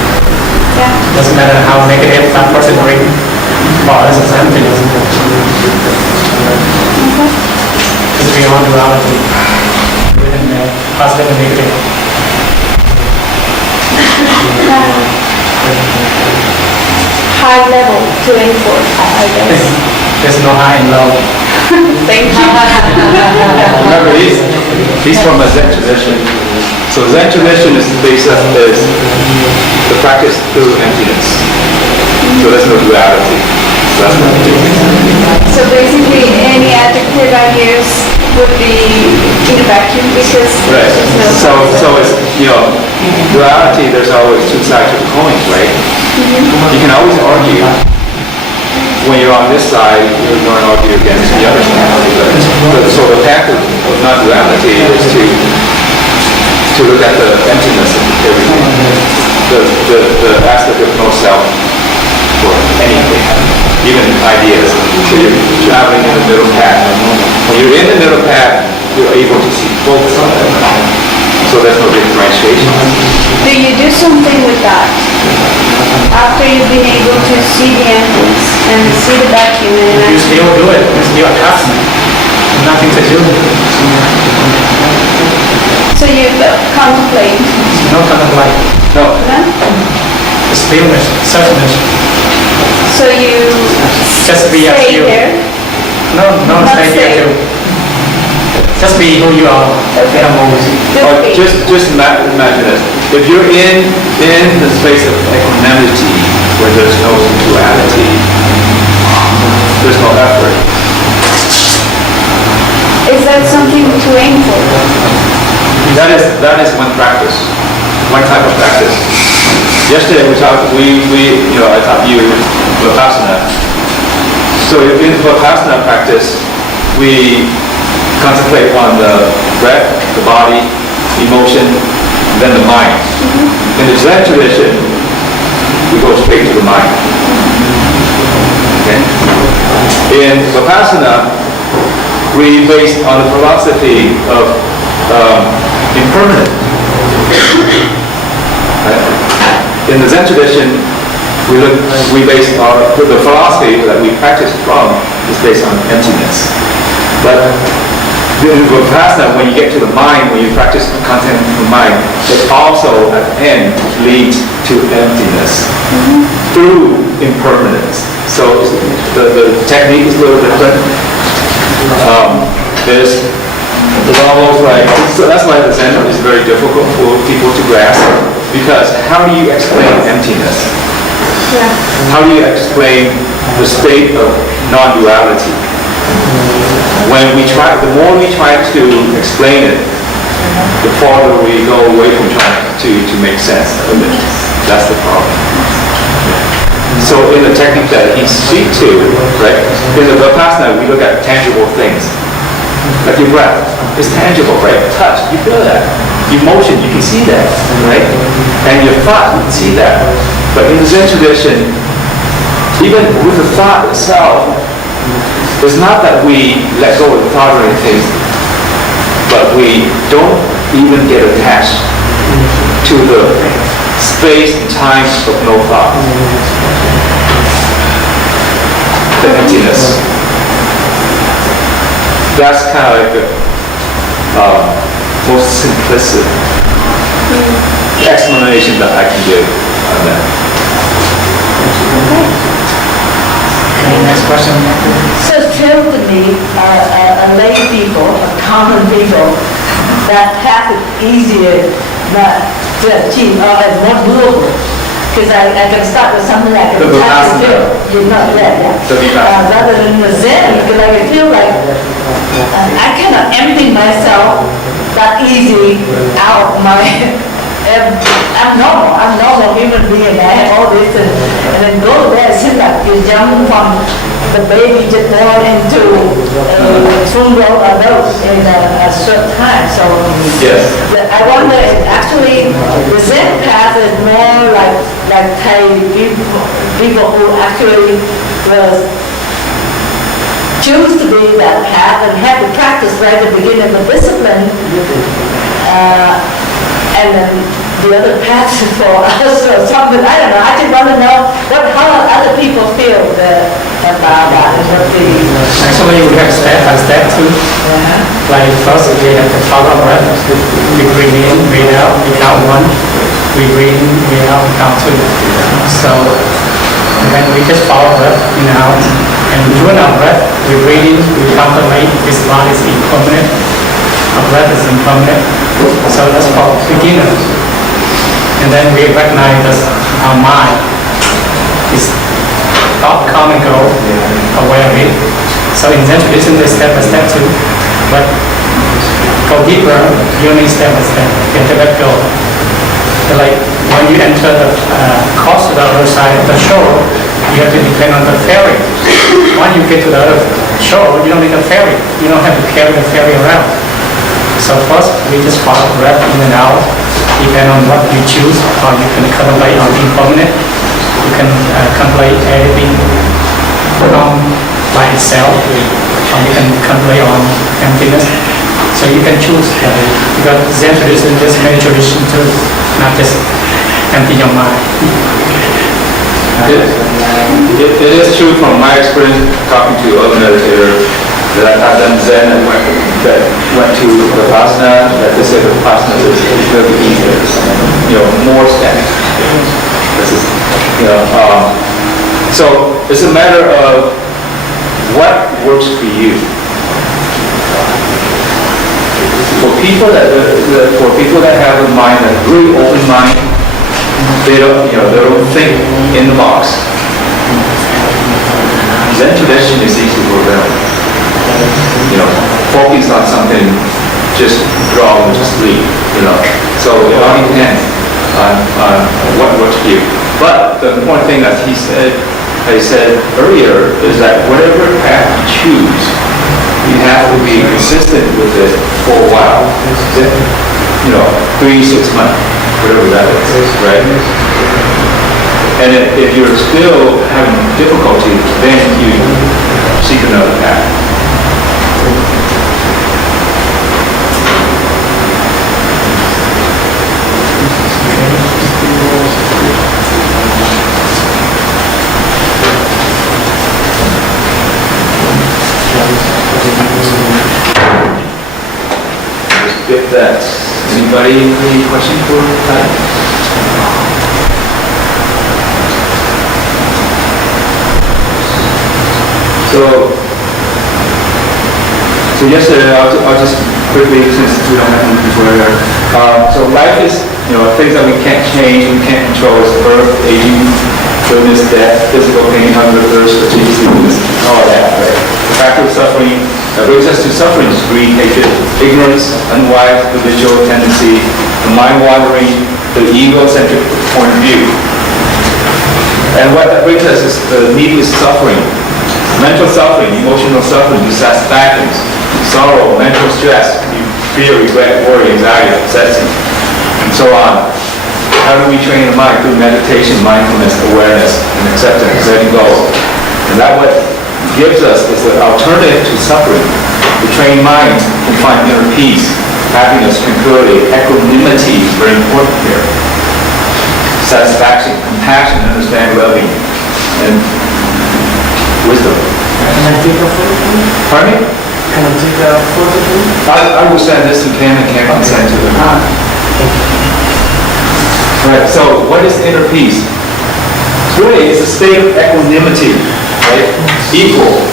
Yeah. Doesn't matter how negative that person brings, for us it's emptiness. It's beyond duality. Within the positive and negative. High level to aim for, I guess. There's no high and low. Thank you. Remember, he's from a Zen tradition. So Zen tradition is based on the practice through emptiness. So there's no duality. So that's not So basically, any adjective I use would be in a vacuum because right. there's no... So it's, duality, there's always two sides to the coin, right? You can always argue. When you're on this side, you're going to argue against the other side. So the path of non-duality is to look at the emptiness of everything. The aspect of no self for anything, even ideas. So you're traveling in the middle path. When you're in the middle path, you're able to see both sides. So there's no differentiation. Do you do something with that? After you've been able to see the emptiness and see the vacuum and You still do it. It's still attachment. Nothing to do. so you contemplate, No contemplate. No, no? Stillness, suchness. So you Just be as stay you. there. No, Not stay stay. here too. Just be who you are. Okay. Without moving. or Okay. just imagine this. If you're in the space of equanimity, where there's no duality, there's no effort. Is that something to aim for? That is one practice, one type of practice. Yesterday I taught you Vipassana. So in Vipassana practice, we concentrate on the breath, the body, emotion, then the mind. In the Zen tradition, we go straight to the mind. Okay? In Vipassana, we based on the philosophy of impermanent. Right? In the Zen tradition, we base the philosophy that we practice from is based on emptiness. But in Vipassana, when you get to the mind, when you practice content of the mind, it also at the end leads to emptiness through impermanence. So the technique is a little different. There's almost like, so that's why the Zen is very difficult for people to grasp, because how do you explain emptiness? Yeah. How do you explain the state of non-duality? When the more we try to explain it, the farther we go away from trying to make sense of it. That's the problem. So in the technique that he speaks to, right, in the Vipassana, we look at tangible things. Like your breath, it's tangible, right? Touch, you feel that. Emotion, you can see that, right? And your thought, you can see that. But in the Zen tradition, even with the thought itself, it's not that we let go of the thought or anything, but we don't even get attached to the space and time of no thought. The emptiness. That's kind of like the most simplistic explanation that I can give on that. Okay, next question. So it feels to me, a lay people, a common people, that path is easier not to achieve, or is more doable. Because I can start with something I can The tap Vipassana. into. You're not there, yeah. The Vipassana. Rather than the Zen, because I feel like I cannot empty myself that easy out of my, I'm normal human being, I have all this, and then go there, it seems like you jump from the baby just born into full-grown adult in a short time, so. Yes. I wonder if actually the Zen path is more like Thai people who actually was choose to be that path and have to practice right at the beginning of the discipline, and then the other path is for us or something. I don't know. I just want to know how other people feel about that and what they. Actually, we have step by step too. Like first we have the follow breath. We breathe in, breathe out, we count 1. We breathe in, breathe out, we count 2. So and then we just follow breath in and out. And during our breath, we breathe in, we contemplate this body is impermanent. Our breath is impermanent. So that's for beginners. And then we recognize that our mind is thought come and go, aware of it. So in Zen tradition, there's step by step too. But go deeper, you need step by step. You have to let go. So like when you enter the cross to the other side of the shore, you have to depend on the ferry. When you get to the other shore, you don't need a ferry. You don't have to carry the ferry around. So first, we just follow the breath in and out, depend on what you choose, or you can contemplate on impermanent. You can contemplate everything by itself, or you can contemplate on emptiness. So you can choose, because Zen tradition is many tradition too, not just empty your mind. It is true from my experience talking to other meditators that I've done Zen and went to Vipassana, that they said Vipassana is really easier, more steps. This is, so it's a matter of what works for you. For people that have a mind, a really open mind, they don't think in the box. Zen tradition is easy for them. Focus on something, just draw and just sleep, So it all depends on what works for you. But the important thing that I said earlier, is that whatever path you choose, you have to be consistent with it for a while. 3, 6 months, whatever that is, right? And if you're still having difficulty, then you seek another path. If that's, anybody, any question for that? So yesterday, I'll just quickly, since we don't have anything for here. So life is, things that we can't change, we can't control. It's birth, aging, illness, death, physical pain, hunger, thirst, fatigue, sleepiness, all that, right? The factor of suffering that brings us to suffering is greed, hatred, ignorance, unwise, habitual tendency, the mind wandering, the egocentric point of view. And what that brings us is the needless suffering, mental suffering, emotional suffering, dissatisfactions, sorrow, mental stress, fear, regret, worry, anxiety, obsessing, and so on. How do we train the mind? Through meditation, mindfulness, awareness, and acceptance, letting go. And that what gives us is the alternative to suffering. The trained mind can find inner peace, happiness, tranquility, equanimity, very important here. Satisfaction, compassion, understanding, loving, and wisdom. Can I take a photo? Pardon me? Can I take a photo? I will send this to Ken and Ken can send to them. Right, so what is inner peace? Really, it's a state of equanimity, right? Equal.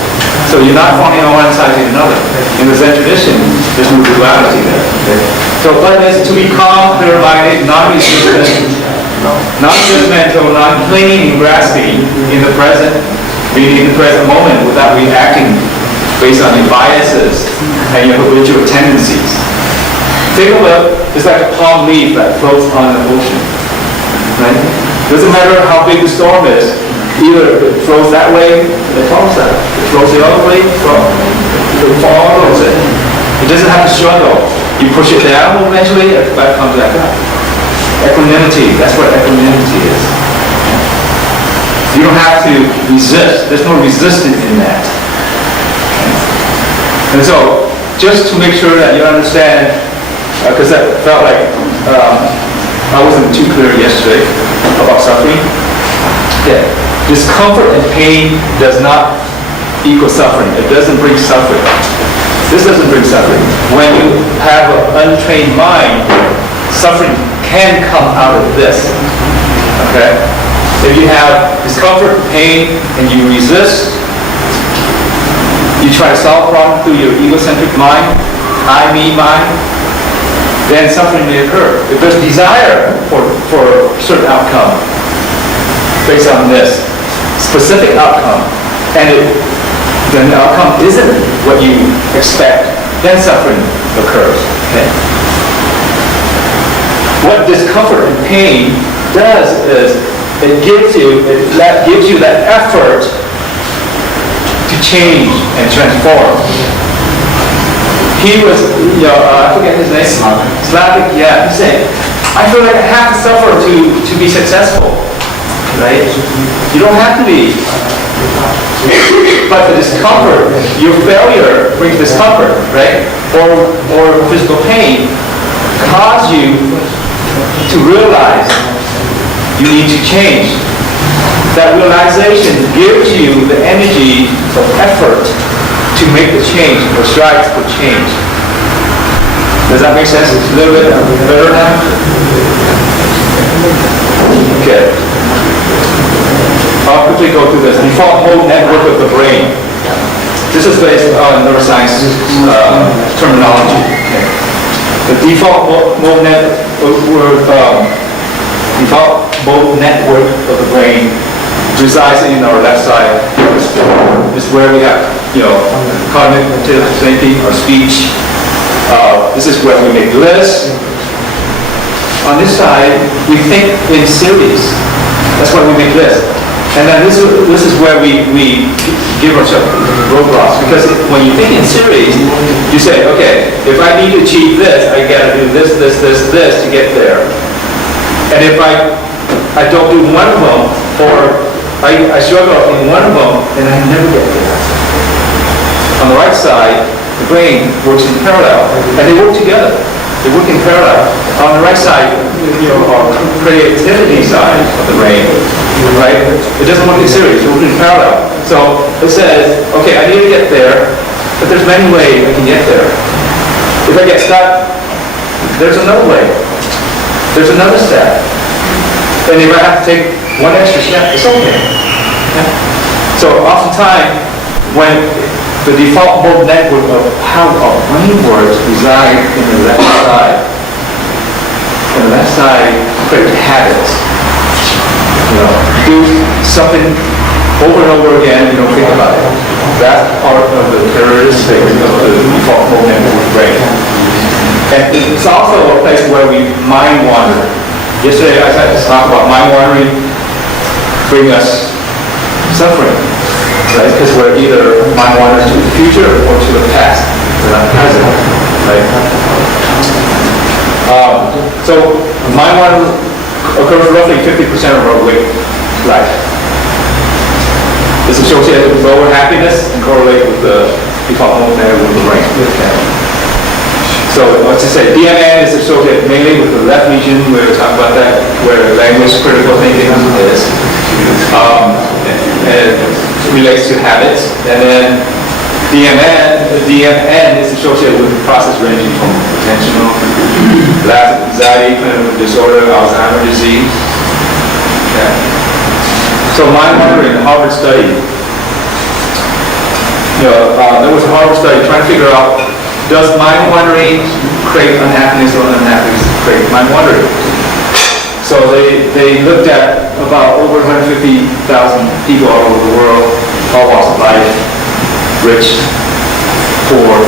So you're not falling on one side or another. In the Zen tradition, there's no duality there. Okay? So what is to be calm, clear-minded, non-resistant, non-judgmental, non-clinging and grasping in the present, being in the present moment without reacting based on your biases and your habitual tendencies. Take a look, it's like a palm leaf that floats on the ocean. Right? Doesn't matter how big the storm is, either it flows that way, it falls that way. It flows the other way, it follows it. It doesn't have to struggle. You push it down, eventually it comes back up. Equanimity, that's what equanimity is. You don't have to resist. There's no resistance in that. And so, just to make sure that you understand, because that felt like I wasn't too clear yesterday about suffering. Yeah. Discomfort and pain does not equal suffering. It doesn't bring suffering. This doesn't bring suffering. When you have an untrained mind, suffering can come out of this. Okay? If you have discomfort, pain, and you resist, you try to solve problems through your egocentric mind, I, me mind, then suffering may occur. If there's desire for a certain outcome based on this specific outcome, and then the outcome isn't what you expect, then suffering occurs. Okay? What discomfort and pain does is it gives you that effort to change and transform. He was, I forget his name. Slavic, yeah. He said, I feel like I have to suffer to be successful, right? You don't have to be. But the discomfort, your failure brings discomfort, right? Or physical pain cause you to realize you need to change. That realization gives you the energy of effort to make the change, or strive for change. Does that make sense? It's a little bit better now? Okay. I'll quickly go through this. Default mode network of the brain. This is based on neuroscience terminology. Okay. The default mode network of the brain resides in our left side hemisphere. This is where we have, cognitive thinking or speech. This is where we make lists. On this side, we think in series. That's why we make lists. And then this is where we give ourselves roadblocks. Because when you think in series, you say, okay, if I need to achieve this, I got to do this to get there. And if I don't do one of them, or I struggle in one of them, then I never get there. On the right side, the brain works in parallel, and they work together. They work in parallel. On the right side, our creativity side of the brain, right? It doesn't work in series, it works in parallel. So it says, okay, I need to get there, but there's many ways I can get there. If I get stuck, there's another way. There's another step. And if I have to take one extra step, it's okay. So oftentimes, when the default mode network of how our brain works reside in the left side. And the left side creates habits. Do something over and over again, you don't think about it. That's part of the characteristic of the default mode network of the brain. And it's also a place where we mind wander. Yesterday I had to talk about mind wandering. bring us suffering, right? Because we're either mind wanders to the future or to the past, we're not present, right? So mind wandering occurs roughly 50% of our awake life. It's associated with lower happiness and correlate with the default mode there with the brain. So let's just say DMN is associated mainly with the left region. We were talking about that, where language critical thinking is. And it relates to habits. And then DMN is associated with the process ranging from attentional, anxiety, clinical disorder, Alzheimer's disease. Okay. So mind wandering, Harvard study. There was a Harvard study trying to figure out, does mind wandering create unhappiness or unhappiness create mind wandering? So they looked at about over 150,000 people all over the world, all walks of life, rich, poor,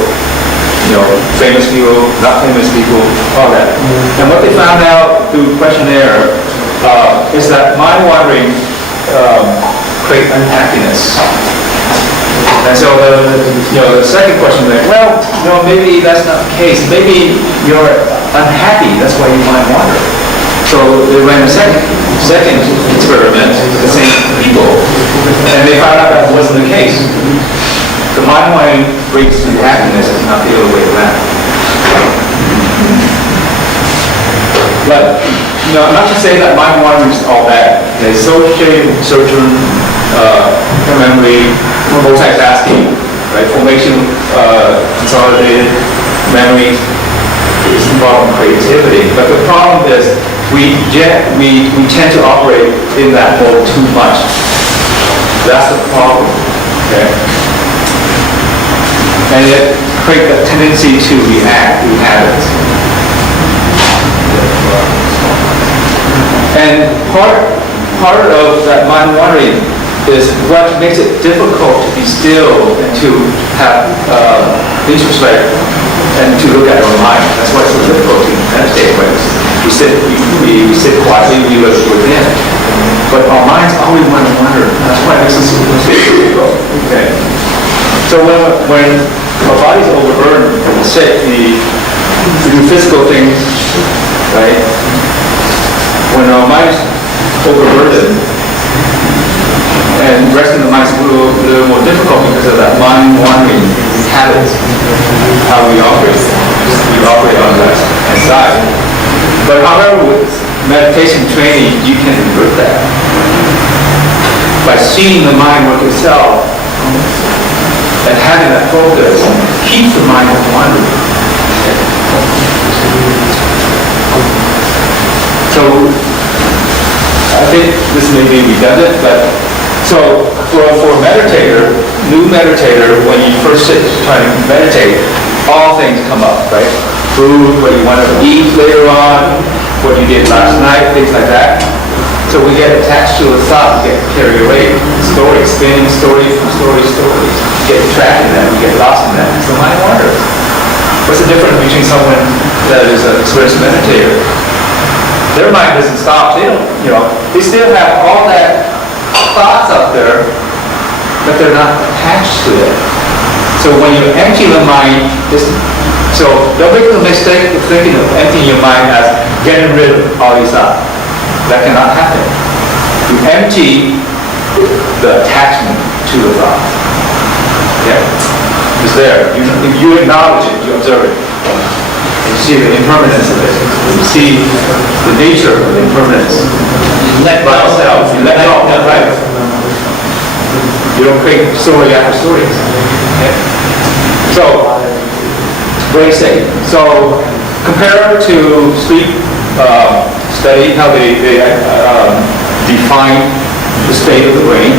famous people, not famous people, all that. And what they found out through questionnaire is that mind wandering create unhappiness. And so the second question there, maybe that's not the case. Maybe you're unhappy, that's why you mind wander. So they ran a second experiment with the same people, and they found out that wasn't the case. The mind wandering brings you happiness, it's not the other way around. But I'm not to say that mind wandering is all bad. They associate with certain memory, multitasking, right? Formation, consolidated memory is involved in creativity. But the problem is we tend to operate in that mode too much. That's the problem. Okay? And it creates a tendency to react through habits. And part of that mind wandering is what makes it difficult to be still and to have introspect and to look at our mind. That's why it's so difficult to meditate when we sit quietly, we look within. But our minds always want to wander. That's why it makes it so difficult. Okay. So when our body's overburdened and sick, we do physical things, right? When our mind's overburdened, and resting the mind is a little more difficult because of that mind-wandering habits, how we operate. We operate on that side. But however, with meditation training, you can invert that. By seeing the mind work itself and having that focus, keeps the mind from wandering. So, I think this may be redundant, but so for a meditator, new meditator, when you first sit trying to meditate, all things come up, right? Food, what you want to eat later on, what you did last night, things like that. So we get attached to a thought, we get carried away. Story, spinning stories from stories. Get trapped in that, we get lost in that. So mind wanders. What's the difference between someone that is an experienced meditator? Their mind doesn't stop. They don't, they still have all that thoughts up there, but they're not attached to it. So when you empty the mind, so don't make the mistake of thinking of emptying your mind as getting rid of all these thoughts. That cannot happen. You empty the attachment to the thought. Okay? It's there. You acknowledge it, you observe it. You see the impermanence of it. You see the nature of the impermanence. Let go. You let go. Right. You don't create story after story. Okay? So, brain state. So, compare to sleep study, how they define the state of the brain.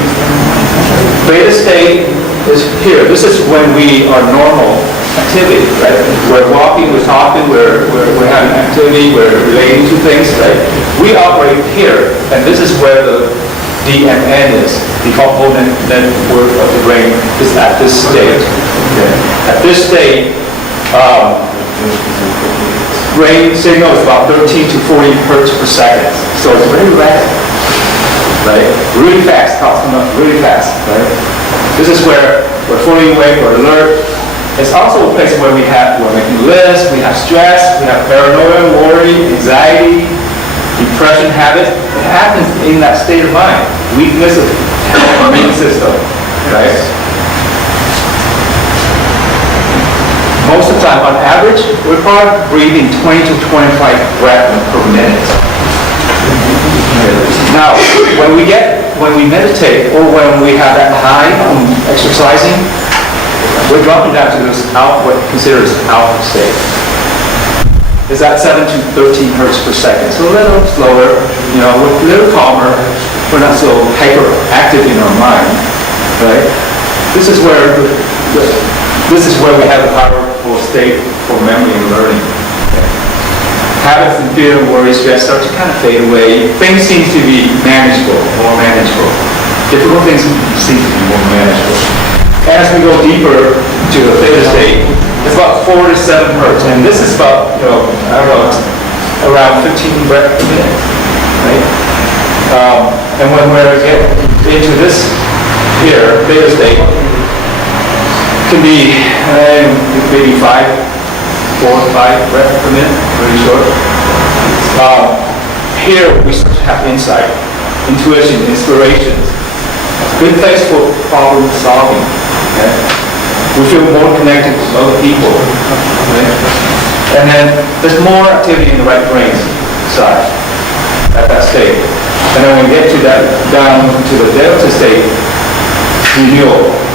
Beta state is here. This is when we are normal activity, right? We're walking, we're talking, we're having activity, we're relating to things, right? We operate here, and this is where the DMN is, default mode network of the brain is at this state. Okay. At this state, brain signal is about 13 to 40 hertz per second, so it's very rapid. right? Really fast, thoughts come up really fast, right? This is where we're fully awake, we're alert. It's also a place where we're making lists, we have stress, we have paranoia, worry, anxiety, depression habits. It happens in that state of mind. Weakness of the immune system, right? Most of the time, on average, we're probably breathing 20 to 25 breaths per minute. Now, when we meditate, or when we have that high from exercising, we're dropping down to this what considers alpha state. It's at 7 to 13 hertz per second. So a little slower, we're a little calmer. We're not so hyperactive in our mind, right? This is where we have a powerful state for memory and learning. Habits and fear, worry, stress start to kind of fade away. Things seem to be more manageable. Difficult things seem to be more manageable. As we go deeper to the theta state, it's about 4 to 7 hertz, and this is about, around 15 breaths per minute, right? And when we're getting into this here, theta state, can be maybe 4 to 5 breaths per minute, really short. Here we start to have insight, intuition, inspirations. Good place for problem solving. Okay? We feel more connected to other people. Okay? And then there's more activity in the right brain side at that state. And then when we get to that down to the delta state,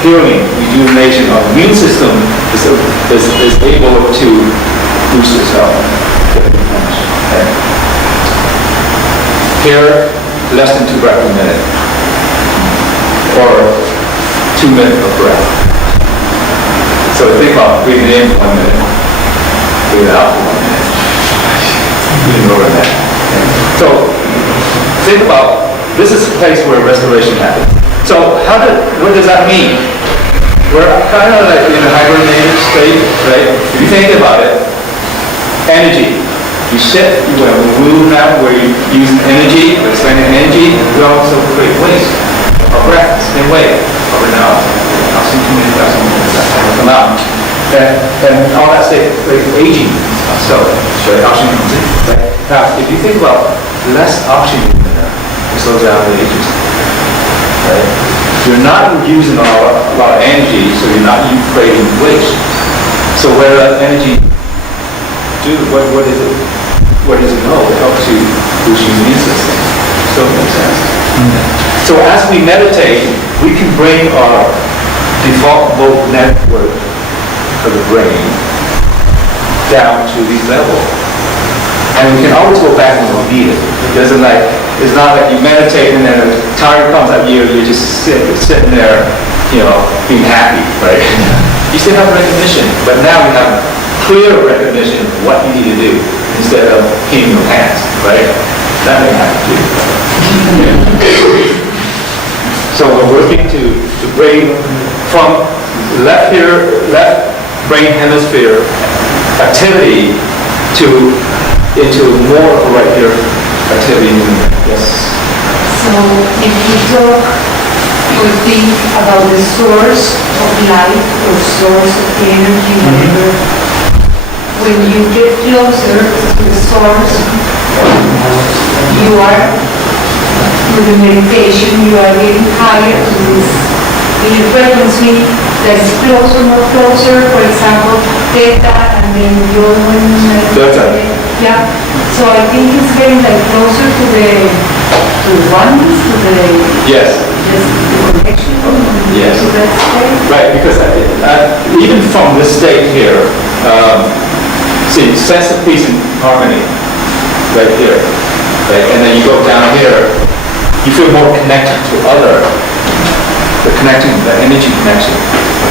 healing, rejuvenation of the immune system is able to boost itself. Okay. Here, less than 2 breaths per minute, or 2 minutes per breath. So think about breathing in for 1 minute, breathing out for 1 minute. Even more than that. Okay. So think about, this is a place where restoration happens. So what does that mean? We're kind of like in a hibernated state, right? If you think about it, energy. You sit, when we move now, we're using energy, we're spending energy, we also create waste. Our breath, same way, up and out. Oxygen come out. And all that state, like aging. So oxygen comes in. Right? Now, if you think about less oxygen in there, it slows down the ages. Right? You're not using a lot of energy, so you're not creating waste. So where that energy do, what is it? What does it know? It helps you boost your immune system. So it makes sense. So as we meditate, we can bring our default volt network of the brain down to these levels. And we can always go back when we need it. It's not like you meditate and then a target comes at you, you're just sitting there, being happy, right? You still have recognition, but now we have clear recognition of what you need to do instead of peeing your pants, right? That may happen too. So we're working to bring from left brain hemisphere activity into more of a right here activity. Yes. So if you talk or think about the source of life or source of energy, whatever, when you get closer to the source, you are, with the meditation, you are getting higher to this inner frequency that's closer, more closer, for example, theta, and then the other one, Delta. yeah. So I think it's getting like closer to the oneness, to the Yes. just the connection. Yes. So that's great. Right, because even from this state here, see, sense of peace and harmony, right here, right? And then you go down here, you feel more connected to the energy connection.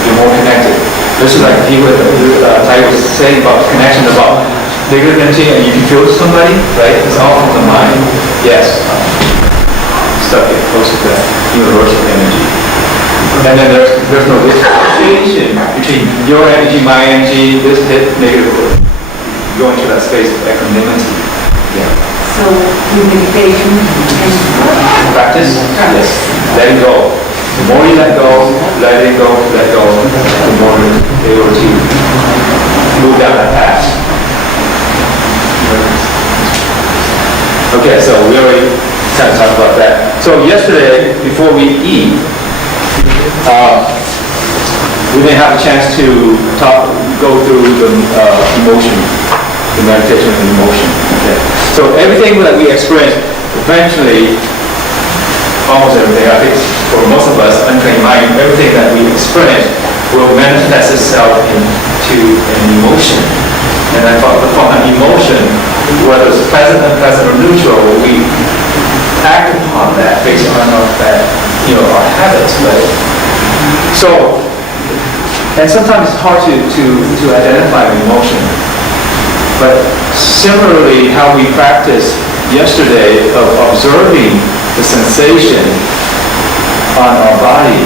You're more connected. This is like I was saying about the connection about bigger energy, and you can feel somebody, right? It's all from the mind. Yes. Stuff get closer to that universal energy. And then there's no differentiation between your energy, my energy, this hit, negative. Go into that space of equanimity. Yeah. So through meditation and Practice? Yes. Let it go. The more you let go, let it go, the more you're able to move down that path. Okay, so we already kind of talked about that. So yesterday, before we eat, we didn't have a chance to go through the emotion, the meditation and emotion. Okay. So everything that we experience, eventually, almost everything, I think for most of us, untrained mind, everything that we experience will manifest itself into an emotion. And then from an emotion, whether it's pleasant, unpleasant, or neutral, we act upon that based on our habits. But so, and sometimes it's hard to identify an emotion. But similarly, how we practiced yesterday of observing the sensation on our body,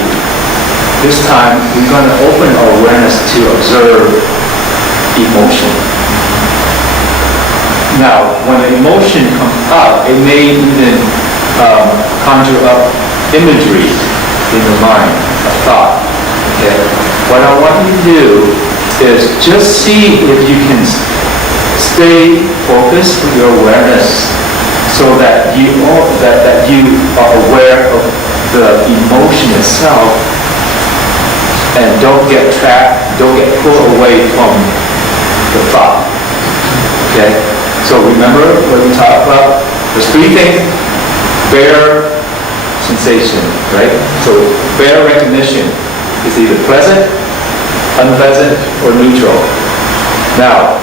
this time we're going to open our awareness to observe emotion. Now, when an emotion comes up, it may even conjure up imagery in the mind, a thought. Okay? What I want you to do is just see if you can stay focused with your awareness so that you are aware of the emotion itself and don't get trapped, don't get pulled away from the thought. Okay? So remember what we talked about? There's three things. Bare sensation, right? So bare recognition is either pleasant, unpleasant, or neutral. Now,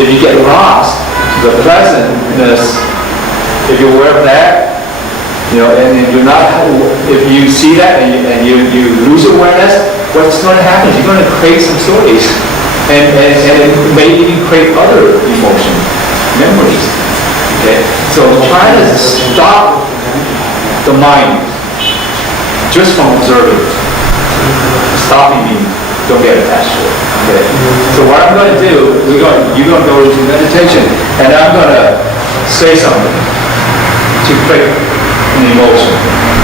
if you get lost, the pleasantness, if you're aware of that, and you're not, if you see that and you lose awareness, what's going to happen is you're going to create some stories. And it may even create other emotions, memories. Okay? So try to stop the mind just from observing. Stopping means don't get attached to it. Okay? So what I'm going to do, you're going to go into meditation, and I'm going to say something to create an emotion.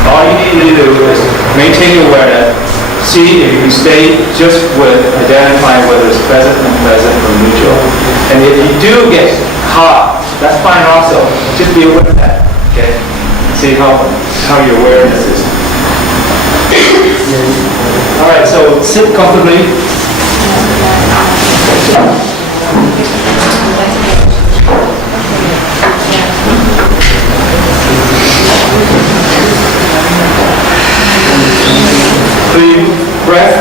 All you need to do is maintain your awareness. See if you can stay just with identifying whether it's pleasant, unpleasant, or neutral. And if you do get caught, that's fine also. Just be aware of that. Okay? See how your awareness is. Alright, so sit comfortably. Clean breath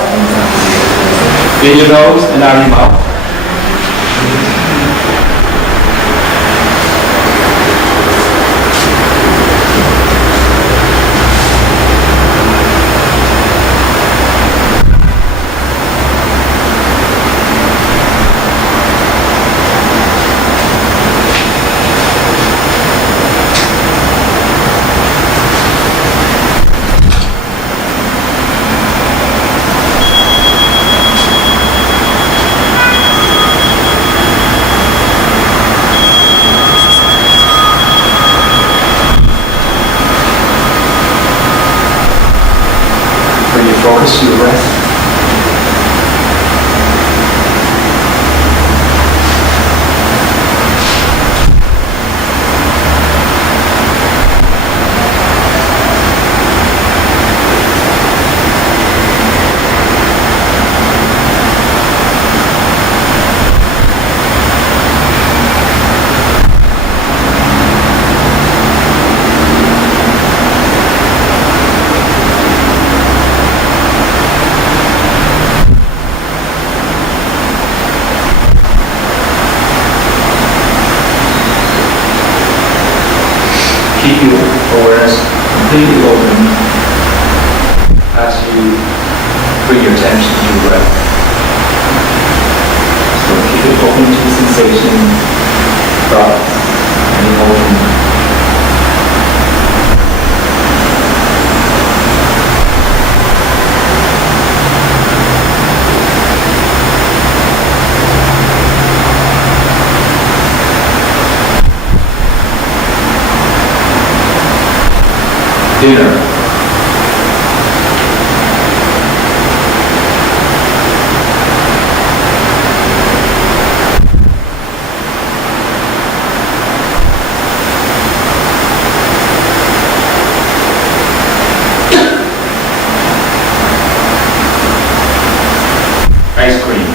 in your nose and out of your mouth. Focus your breath. Keep your awareness completely open as you bring your attention to your breath. So keep it open to the sensation, thoughts, and emotion. dinner. Ice cream.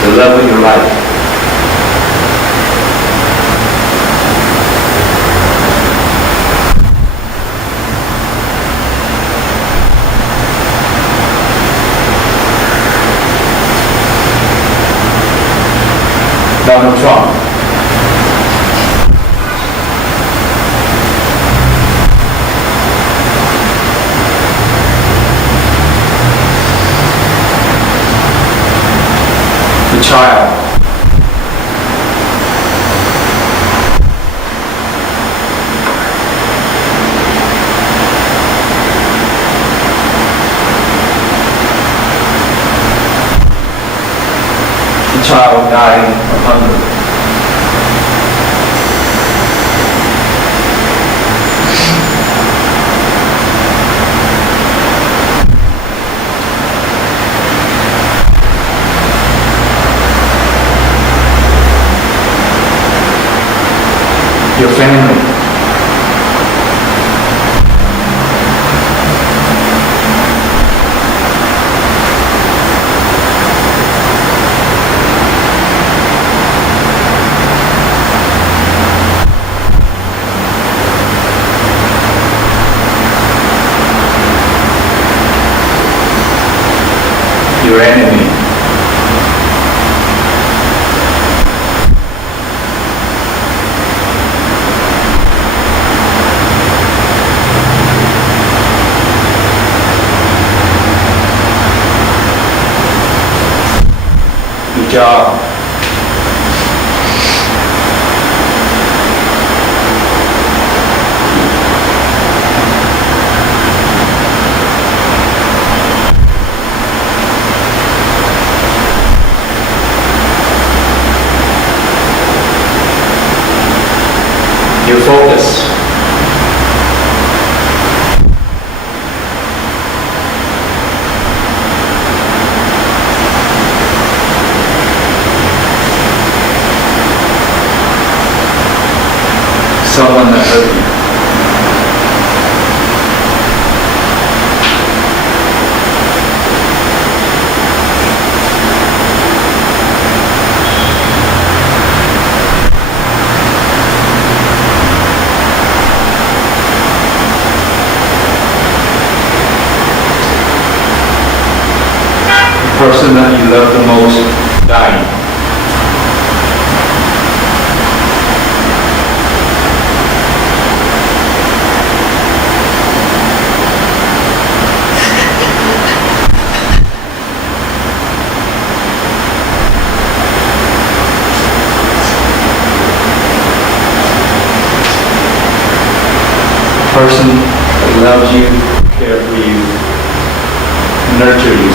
The love of your life. Donald Trump. The child. The child dying of hunger. Your family. Your enemy. Your job. Your focus. Someone that hurt you. The person that you love the most dying. Person that loves you, care for you, nurture you.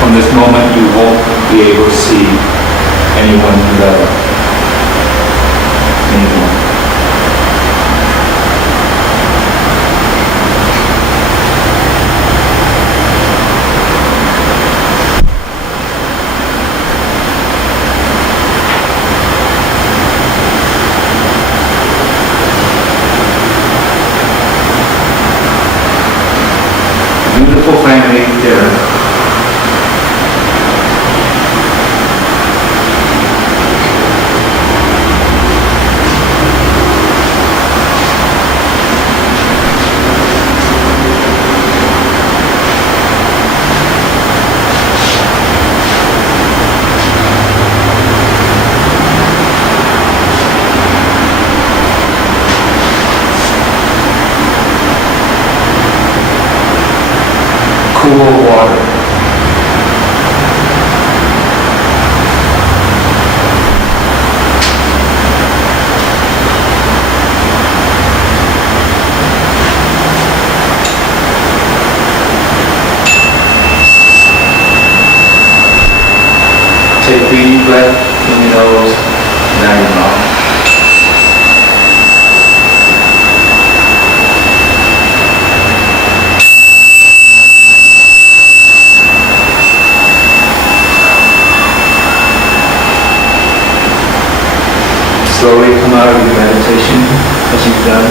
From this moment, you won't be able to see anyone you love anymore. Beautiful family dinner. cool water. Take 3 deep breaths in your nose, now your mouth. Slowly come out of your meditation as you've done.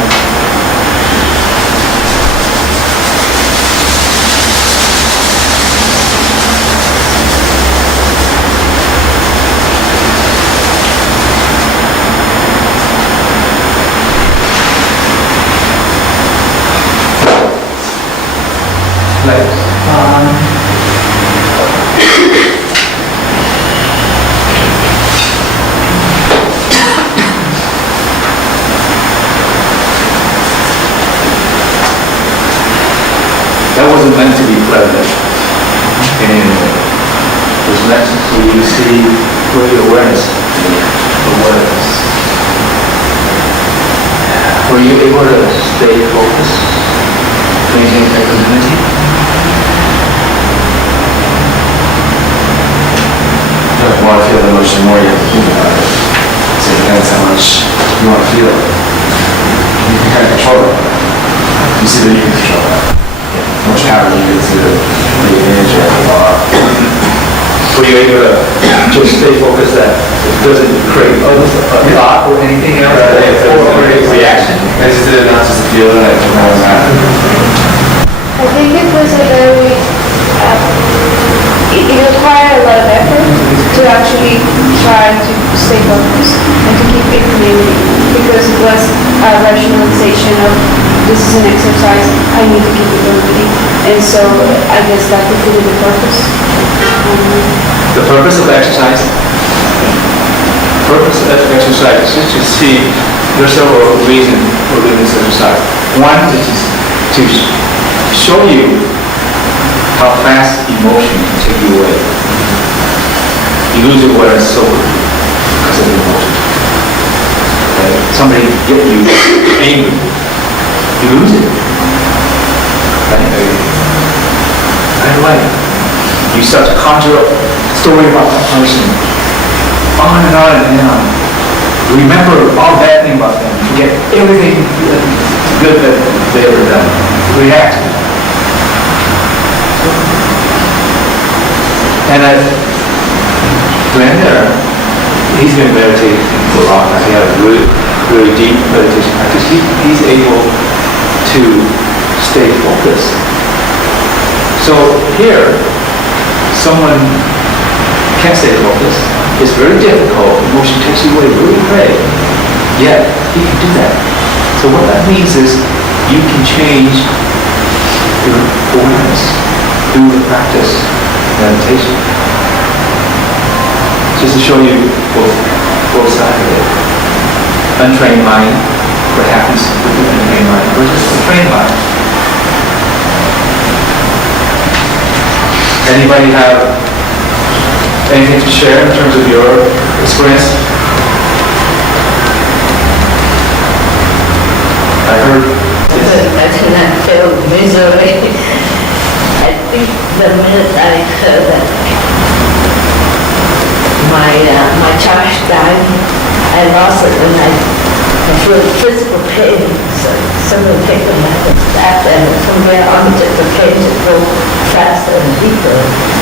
That wasn't meant to be pleasant in any way. It was meant so you see where your awareness was. Were you able to stay focused, maintain equanimity? The more I feel the emotion, the more you have to think about it. So it depends how much you want to feel it. You can kind of control it. You see that you can control that. How much power you get to the image or the thought. Were you able to just stay focused that it doesn't create a thought or anything else? Or a reaction? I just did it not just to feel it, I took my own matter. I think it was a very, it required a lot of effort to actually try to stay focused and to keep equanimity, because it was a rationalization of this is an exercise, I need to keep equanimity, and so I guess that defeated the purpose. The purpose of exercise? Purpose of exercise is just to see, there's several reasons for doing this exercise. One is to show you how fast emotion can take you away. You lose your awareness so quickly because of emotion. Okay? Somebody get you angry, you lose it. Right away. You start to conjure up a story about that person, on and on and on. Remember all bad thing about them. Forget everything good that they ever done. React. And Glenn there, he's been meditating for a long time. He had a really, really deep meditation practice. He's able to stay focused. So here, someone can't stay focused. It's very difficult. Emotion takes you away really quick. Yet, he can do that. So what that means is you can change your awareness through the practice meditation. Just to show you both sides of it. Untrained mind, what happens with the untrained mind versus the trained mind. Anybody have anything to share in terms of your experience? I heard. I cannot feel misery. I think the minute I heard that my child died, I lost it, and I feel physical pain. So someone take the matter back, and from there on, the pain to go faster and deeper,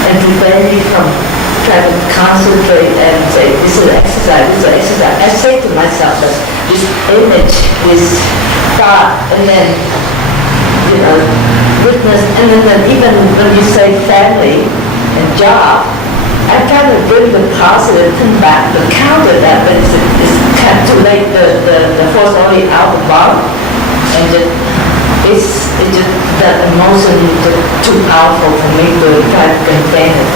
and prevent me from trying to concentrate and say, this is exercise, this is exercise. I say to myself that this image, this thought, and then, witness, and then even when you say family and job, I try to bring the positive thing back to counter that, but it's kind of too late. The force only out the bottom, and it's just that emotion is just too powerful for me to try to contain it.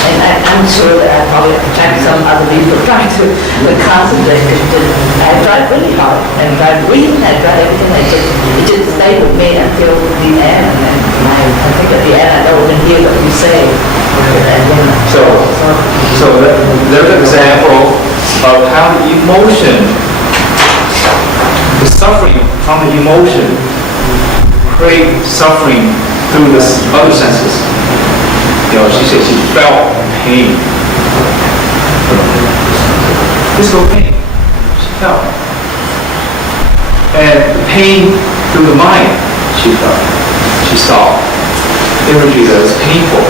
And I'm sure that I probably attract some other people trying to concentrate. I tried really hard, and tried reading, I tried everything, it just stayed with me until the end, and then I think at the end, I don't even hear what you say. So there's an example of how the emotion, the suffering from the emotion, create suffering through the other senses. You know, she said she felt pain. Physical pain. She felt. And the pain through the mind, she felt. She saw imagery that was painful.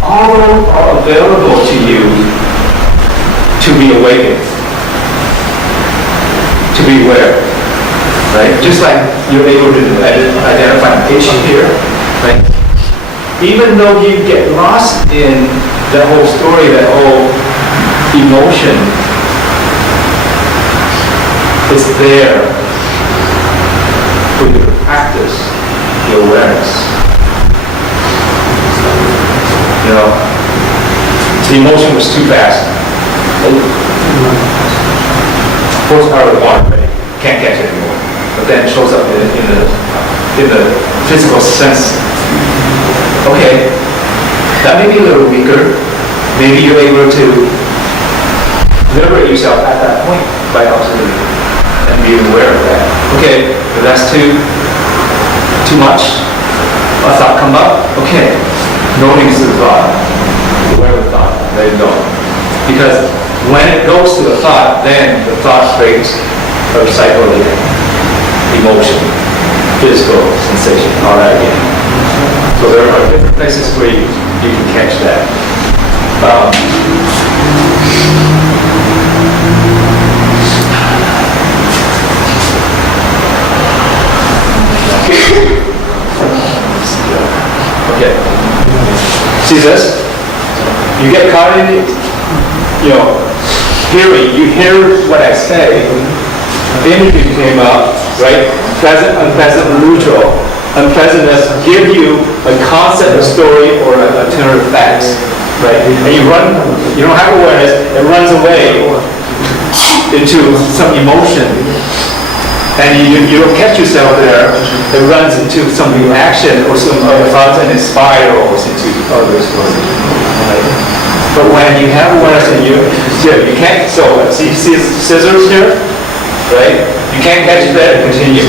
All those are available to you to be awakened, to be aware, right? Just like you're able to identify an issue here, right? Even though you get lost in that whole story, that whole emotion, it's there for you to practice the awareness. You know, the emotion was too fast. Horsepower of the water, right? Can't catch it anymore. But then it shows up in the physical sense. Okay, that may be a little weaker. Maybe you're able to liberate yourself at that point by observing and being aware of that. Okay, if that's too much, a thought come up. Okay, notice the thought, aware of the thought, let it go. Because when it goes to the thought, then the thought creates a psychological emotion, physical sensation, all that again. So there are different places where you can catch that. Okay. See this? You get caught in it, you know, hearing. You hear what I say. Imagery came up, right? Pleasant, unpleasant, neutral. Unpleasantness give you a concept, a story, or a tenor of facts, right? And you don't have awareness, it runs away into some emotion. And you don't catch yourself there, it runs into some reaction or some other thoughts, and it spirals into other stories, right? But when you have awareness and you can't, so see scissors here, right? You can't catch it there, continue.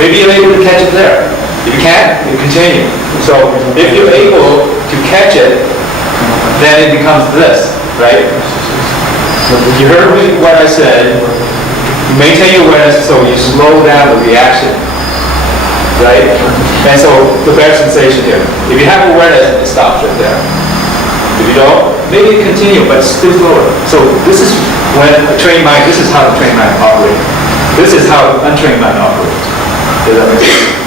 Maybe you're able to catch it there. If you can't, you continue. So if you're able to catch it, then it becomes this, right? You heard what I said. You maintain your awareness, so you slow down the reaction, right? And so the better sensation here. If you have awareness, it stops right there. If you don't, maybe continue, but still slower. So this is when a trained mind, this is how the trained mind operates. This is how the untrained mind operates. Does that make sense?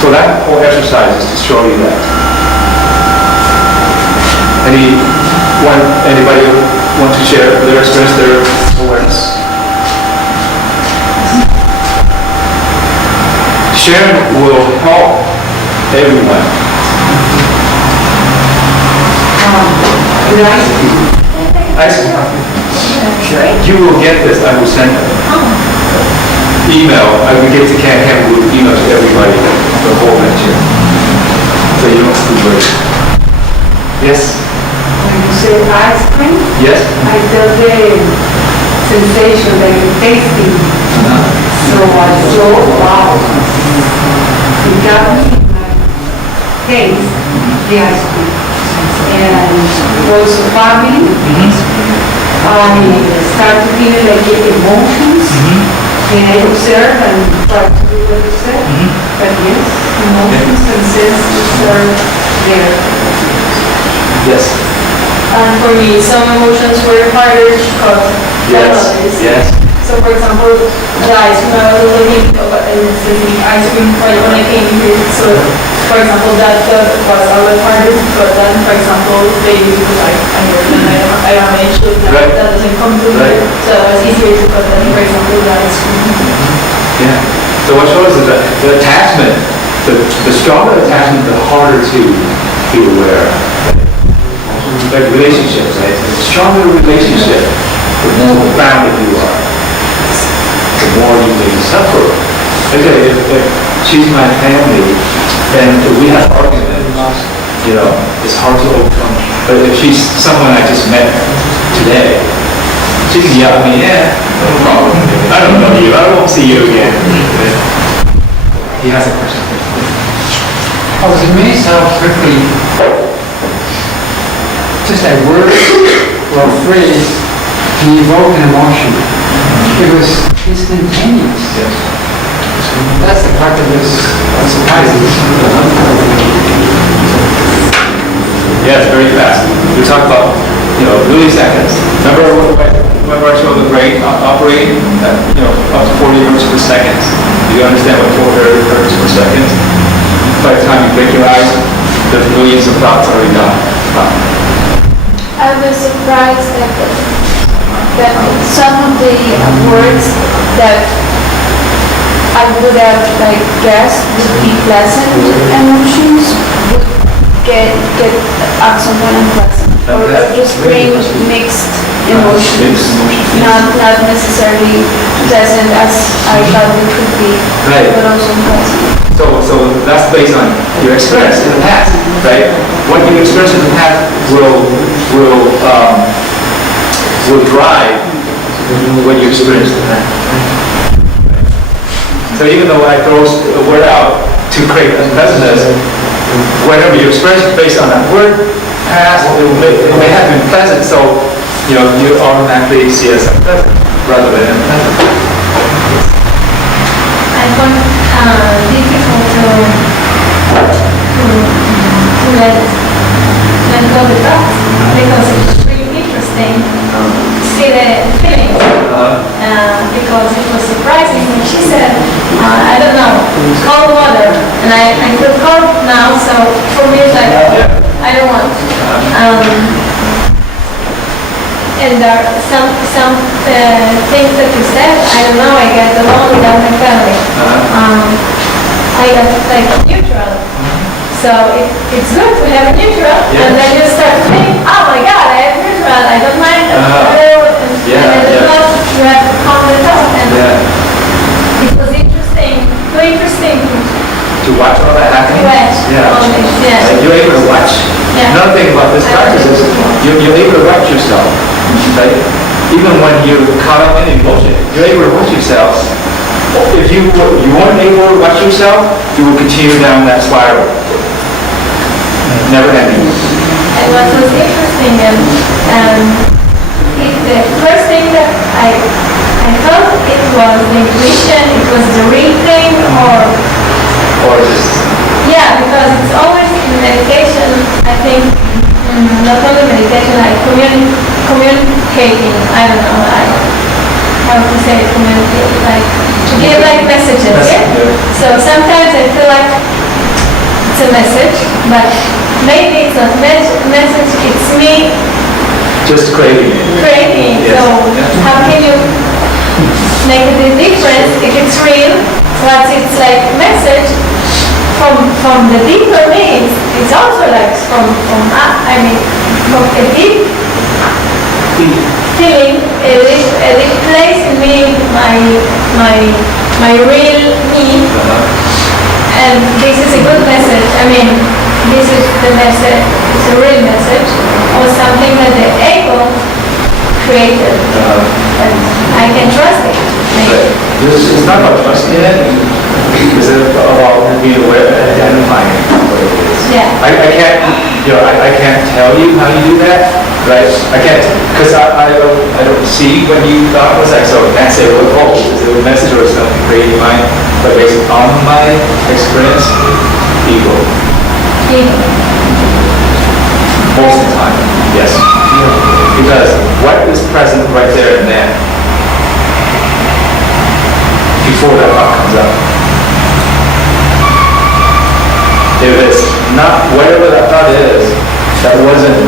So that whole exercise is to show you that. Anybody want to share their experience, their awareness? Sharing will help everyone. You will get this. I will send email. I will get to Can't will email to everybody the whole lecture, so you don't have to worry. Yes. When you say ice cream, Yes. I feel the sensation like tasting. So I thought, wow, it got me in my taste, the ice cream. And also farming, I start to feel like emotions, and I observe and try to do what you said. But yes, emotions and senses are there. Yes. And for me, some emotions were harder to cut than Yes. others. Yes. So for example, the ice cream, I was looking at ice cream when I came here. So for example, that was a lot harder to cut than, for example, baby, because I'm American, I don't have any children, Right. that doesn't come to me. Right. So it was easier to cut than, for example, the ice cream. Yeah. So what shows is that the attachment, the stronger the attachment, the harder to be aware. Like relationships, right? The stronger the relationship, the more bounded you are, the more you may suffer. Okay, if she's my family, and if we have arguments, you know, it's hard to overcome. But if she's someone I just met today, she can yell at me, yeah, no problem. I don't know you, I won't see you again. He has a question. I was amazed how quickly just a word or a phrase can evoke an emotion. It was instantaneous. Yes. That's the part that was surprising. Yeah, it's very fast. We talk about, you know, milliseconds. Remember I showed the brain operating at, you know, up to 40 hertz per second. Do you understand what 400 hertz per second? By the time you blink your eyes, the millions of thoughts are already gone. I was surprised that some of the words that I would have like guessed would be pleasant emotions would get somewhat unpleasant or just bring mixed emotions, not necessarily pleasant as I thought it could be, Right. but also unpleasant. So that's based on your experience in the past, right? What you experience in the past will drive what you experience in the past. So even though I throw a word out to create unpleasantness, whatever you experience based on that word past, it may have been pleasant, so you know you automatically see it as unpleasant rather than unpleasant. I find difficult to let go the thoughts because it's really interesting to see the feelings. Because it was surprising when she said, I don't know, cold water, and I feel cold now, so for me it's like, I don't want. And there are some things that you said, I don't know, I get along without my family. I got like neutral. So it's good to have a neutral, and then you start to think, oh my God, I have neutral, I don't mind. And then it's not, you have to calm the thought. And it was interesting, too interesting To watch all that happening? all this, yeah. So you're able to watch. Yeah. Another thing about this practice is you're able to watch yourself. Right? Even when you're caught up in emotion, you're able to watch yourself. If you weren't able to watch yourself, you will continue down that spiral. Never ending. And what was interesting, the first thing that I thought it was the intuition, it was the real thing, Or just yeah, because it's always in meditation, I think, not only meditation, like communicating, I don't know, how to say communicate, like to give like messages, yeah? So sometimes I feel like it's a message, but maybe it's not message, it's me just creating it. creating. Yes. So how can you make the difference if it's real, but it's like message from the deeper means, it's also like from a deep feeling, a deep place in me, my real me, and this is a good message. I mean, this is the message, it's a real message, or something that the ego created, and I can trust it. It's not about trusting it. It's about being aware and identifying what it is. Yeah. I can't tell you how you do that, right? I can't, because I don't see what you thought was like, so I can't say, well, is it a message or something creating mine, but based on my experience, ego. Most of the time, yes. Because what is present right there and then, before that thought comes up. If it's not, whatever that thought is, that wasn't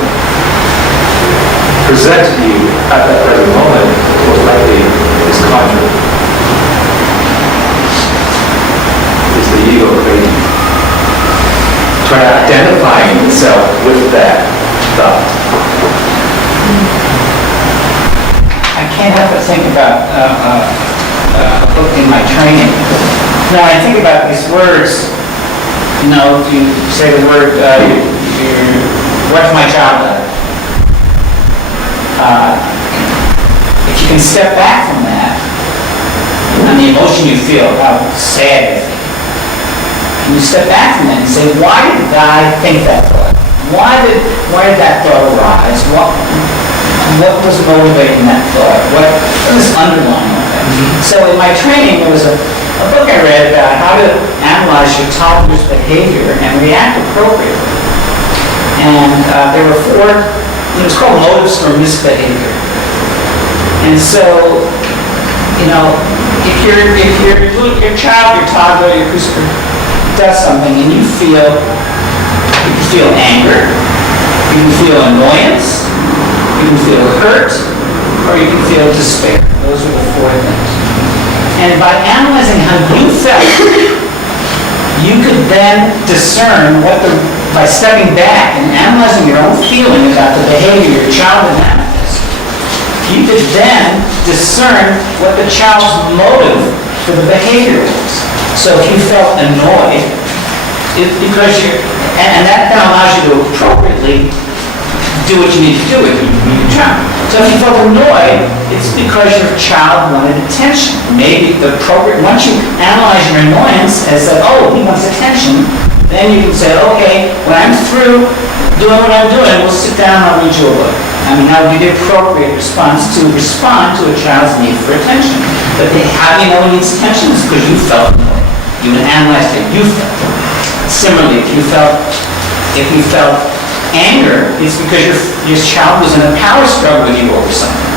presented to you at that present moment, most likely is conjured. It's the ego creating. try to identify itself with that thought. I can't help but think about a book in my training. Now, I think about these words, if you say the word, what's my child like? If you can step back from that, and the emotion you feel, how sad you feel, and you step back from that and say, why did the guy think that thought? Why did that thought arise? What was motivating that thought? What was underlying that? So in my training, there was a book I read about how to analyze your toddler's behavior and react appropriately. And there were 4, it was called motives for misbehavior. And so, if your child, your toddler, your preschool does something and you feel anger, you can feel annoyance, you can feel hurt, or you can feel despair. Those are the 4 things. And by analyzing how you felt, you could then discern by stepping back and analyzing your own feeling about the behavior your child would manifest, you could then discern what the child's motive for the behavior was. So if you felt annoyed, it's because and that allows you to appropriately do what you need to do with your child. So if you felt annoyed, it's because your child wanted attention. Maybe once you analyze your annoyance as that, he wants attention, then you can say, okay, when I'm through doing what I'm doing, we'll sit down and I'll read you a book. That would be the appropriate response to respond to a child's need for attention. But how do you know he needs attention? It's because you felt annoyed. You analyzed it, you felt it. Similarly, if you felt anger, it's because your child was in a power struggle with you over something.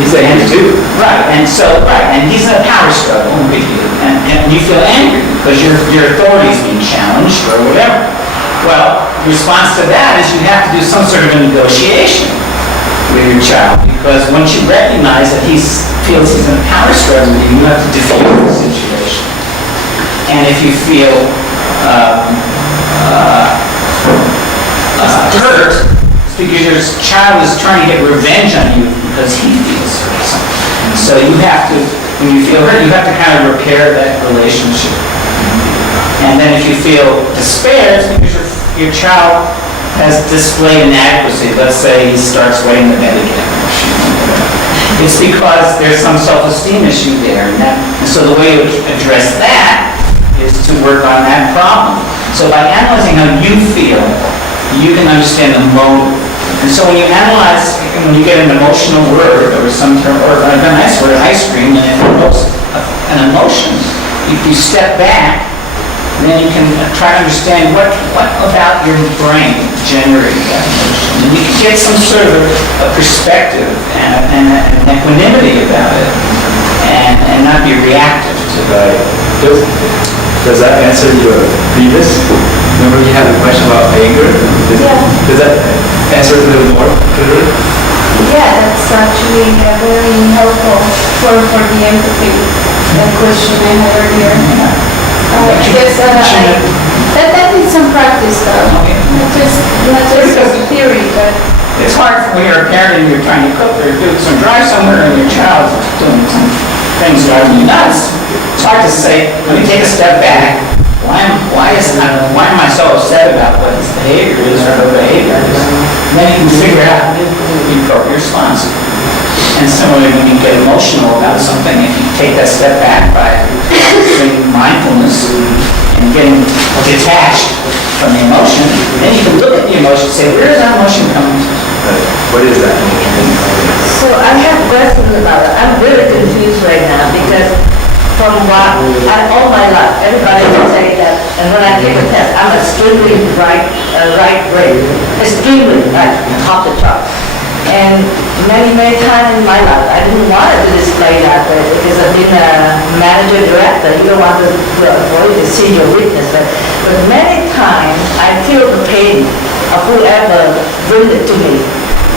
He's angry too. Right, and he's in a power struggle with you, and you feel angry because your authority is being challenged or whatever. Well, the response to that is you have to do some sort of a negotiation with your child, because once you recognize that he feels he's in a power struggle with you, you have to defuse the situation. And if you feel hurt, it's because your child is trying to get revenge on you because he feels hurt. So you have to, when you feel hurt, you have to kind of repair that relationship. And then if you feel despair, it's because your child has displayed inadequacy. Let's say he starts wetting the bed again. It's because there's some self-esteem issue there. And so the way to address that is to work on that problem. So by analyzing how you feel, you can understand the motive. And so when you analyze, when you get an emotional word or some term, or a nice word, ice cream, and it evokes an emotion, if you step back, then you can try to understand what about your brain generated that emotion. And you can get some sort of a perspective and an equanimity about it, and not be reactive to it. Does that answer your previous? Remember you had a question about anger? Does that answer it a little more clearly? Yeah, that's actually very helpful for the empathy, that question I had earlier. I guess that needs some practice though, not just theory, but... It's hard when you're a parent and you're trying to cook or do some drive somewhere and your child's doing some things driving you nuts. It's hard to say, let me take a step back. Why am I so upset about what his behavior is or her behavior is? And then you can figure out the appropriate response. And similarly, when you get emotional about something, if you take that step back by practicing mindfulness and getting detached from the emotion, then you can look at the emotion and say, where is that emotion coming from? What is that? So I have questions about it. I'm really confused right now because from what all my life, everybody will say that, and when I take a test, I'm extremely right brain, extremely right, top the chart. And many times in my life, I didn't want to display that way because I've been a manager director. You don't want to avoid to see your weakness, but many times I feel the pain of whoever brings it to me.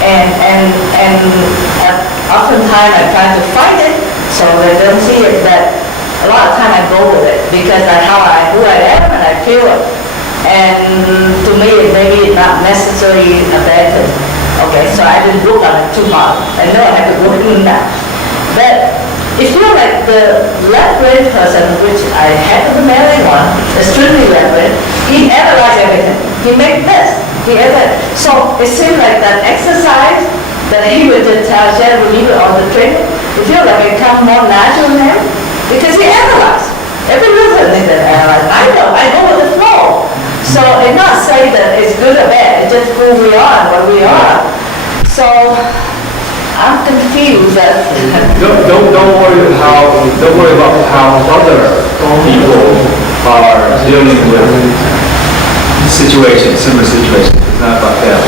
And oftentimes I try to fight it so they don't see it, but a lot of time I go with it because that's who I am and I feel it. And to me, it maybe not necessarily a bad thing. Okay, so I didn't look at it too hard. I know I have to work on that. But it feels like the left-brain person, which I had the Medellin one, extremely left-brain, he analyzed everything. He made this. So it seems like that exercise that he would tell Jen will leave it on the training, it feels like it comes more natural to him because he analyzed. Every little thing that analyzed. I go with the flow. So it's not saying that it's good or bad, it's just who we are and what we are. So I'm confused that. Don't worry about how other people are dealing with situations, similar situations. It's not about them.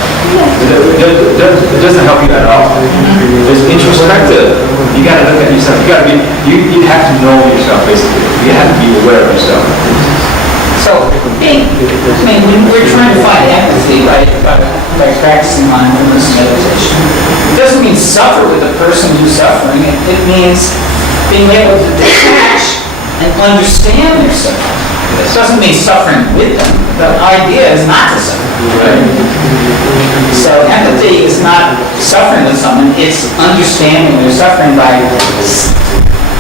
It doesn't help you at all. It's introspective. You got to look at yourself. You have to know yourself, basically. You have to be aware of yourself. So, when we're trying to find empathy, right, by practicing mindfulness and meditation, it doesn't mean suffer with the person who's suffering. It means being able to detach and understand their suffering. It doesn't mean suffering with them. The idea is not to suffer. Right? So empathy is not suffering with someone, it's understanding their suffering by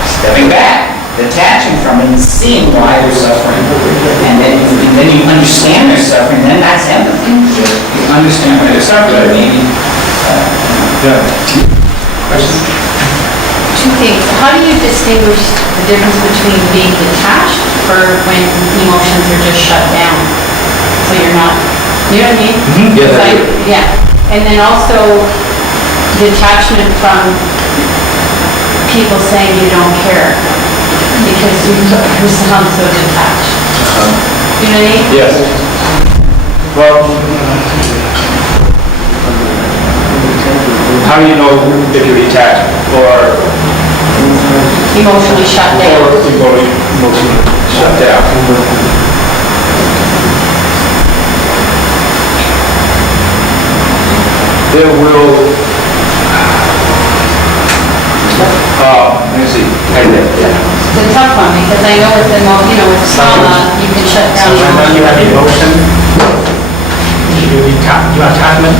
stepping back, detaching from it and seeing why they're suffering. And then you understand their suffering, then that's empathy. You understand why they're suffering. Maybe. Questions? Two things. How do you distinguish the difference between being detached for when emotions are just shut down? So you're not, you know what I mean? Yeah, It's I like, do. yeah. And then also detachment from people saying you don't care because you sound so detached. You know what I mean? Yes. Well, how do you know if you're detached or Emotionally shut down. emotionally shut down? There will, let me see, It's a tough one because I know with with trauma, you can shut So down when you your have emotion, you are attachment.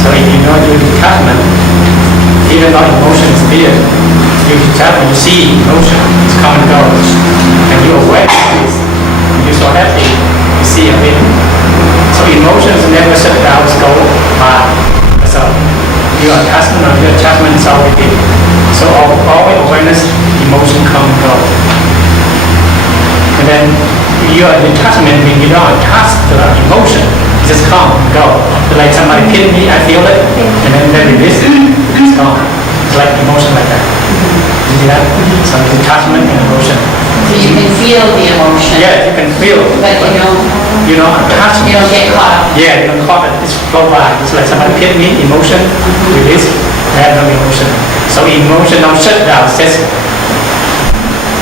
So if you know your detachment, even though emotion is there, you detachment, you see emotion, it's come and goes, and you're aware of this. You're so happy, you see a bit. So emotions never shut down, go by. So your attachment is always there. So always awareness, emotion come and go. And then your detachment means you don't attach to the emotion. It just come and go. Like somebody hit me, I feel it, and then release it. It's gone. It's like emotion like that. You see that? So detachment and emotion. so you can feel the emotion. Yeah, you can feel. But You don't attach. you don't get caught up. Yeah, you don't caught it. It's flow by. It's like somebody hit me, emotion, release. I have no emotion. So emotion don't shut down. It's just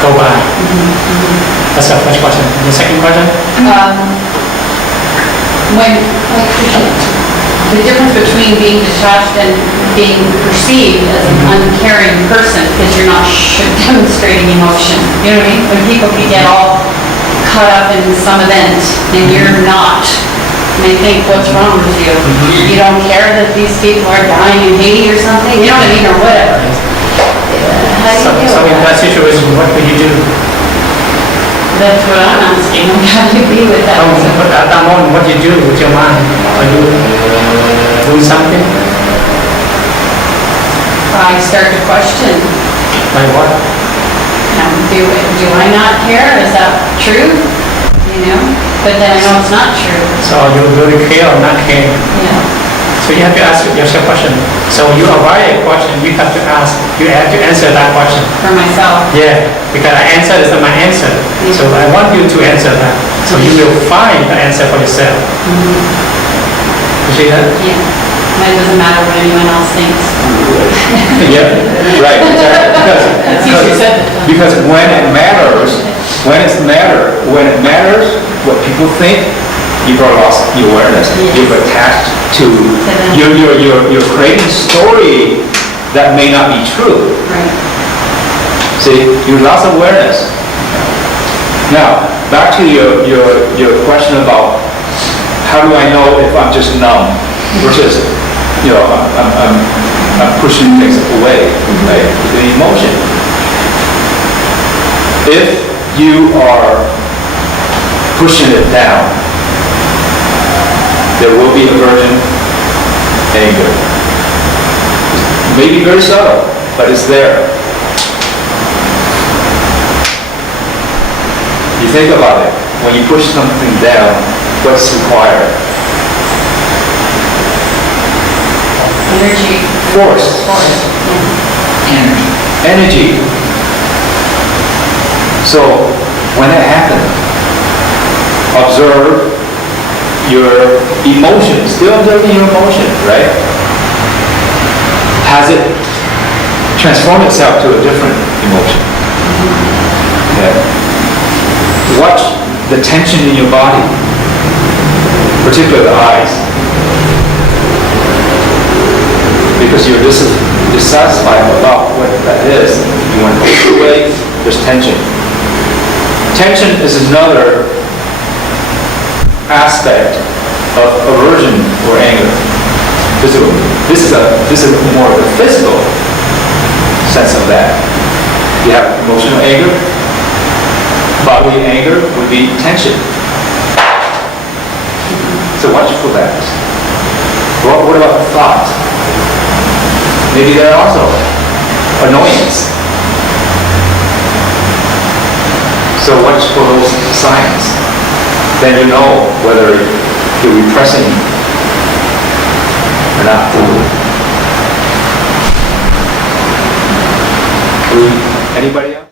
go by. That's the first question. The second question? When the difference between being detached and being perceived as an uncaring person because you're not demonstrating emotion. You know what I mean? When people can get all caught up in some event and you're not, and they think, what's wrong with you? You don't care that these people are dying in Haiti or something? You know what I mean? Or whatever. How do you So deal in with that that? situation, what would you do? That's what I'm asking. How do you be with that? But at that moment, what do you do with your mind? Are you doing something? I start to question. Like what? Do I not care? Is that true? You know? But then I know it's not true. So you really care or not care? Yeah. So you have to ask yourself a question. So you avoid a question, you have to ask, you have to answer that question. For myself. Yeah, because the answer is not my answer. So I want you to answer that. So you will find the answer for yourself. You see that? Yeah. And it doesn't matter what anyone else thinks. Yeah, right. That's easier said than done. Because when it matters, what people think, you've lost your awareness. Yes. You've attached to, you're creating a story that may not be true. Right. See, you lost awareness. Now, back to your question about how do I know if I'm just numb versus, I'm pushing things away, right? The emotion. If you are pushing it down, there will be aversion, anger. Maybe very subtle, but it's there. You think about it, when you push something down, what's required? Energy. Force. Energy. Energy. So, when that happens, observe your emotion, still observing your emotion, right? Has it transformed itself to a different emotion? Okay. Watch the tension in your body, particularly the eyes. Because you're dissatisfied about what that is. You want to push it away, there's tension. Tension is another aspect of aversion or anger. This is more of a physical sense of that. You have emotional anger. Bodily anger would be tension. So watch for that. What about thought? Maybe they're also annoyance. So watch for those signs. Then you know whether you're repressing or not. Anybody else?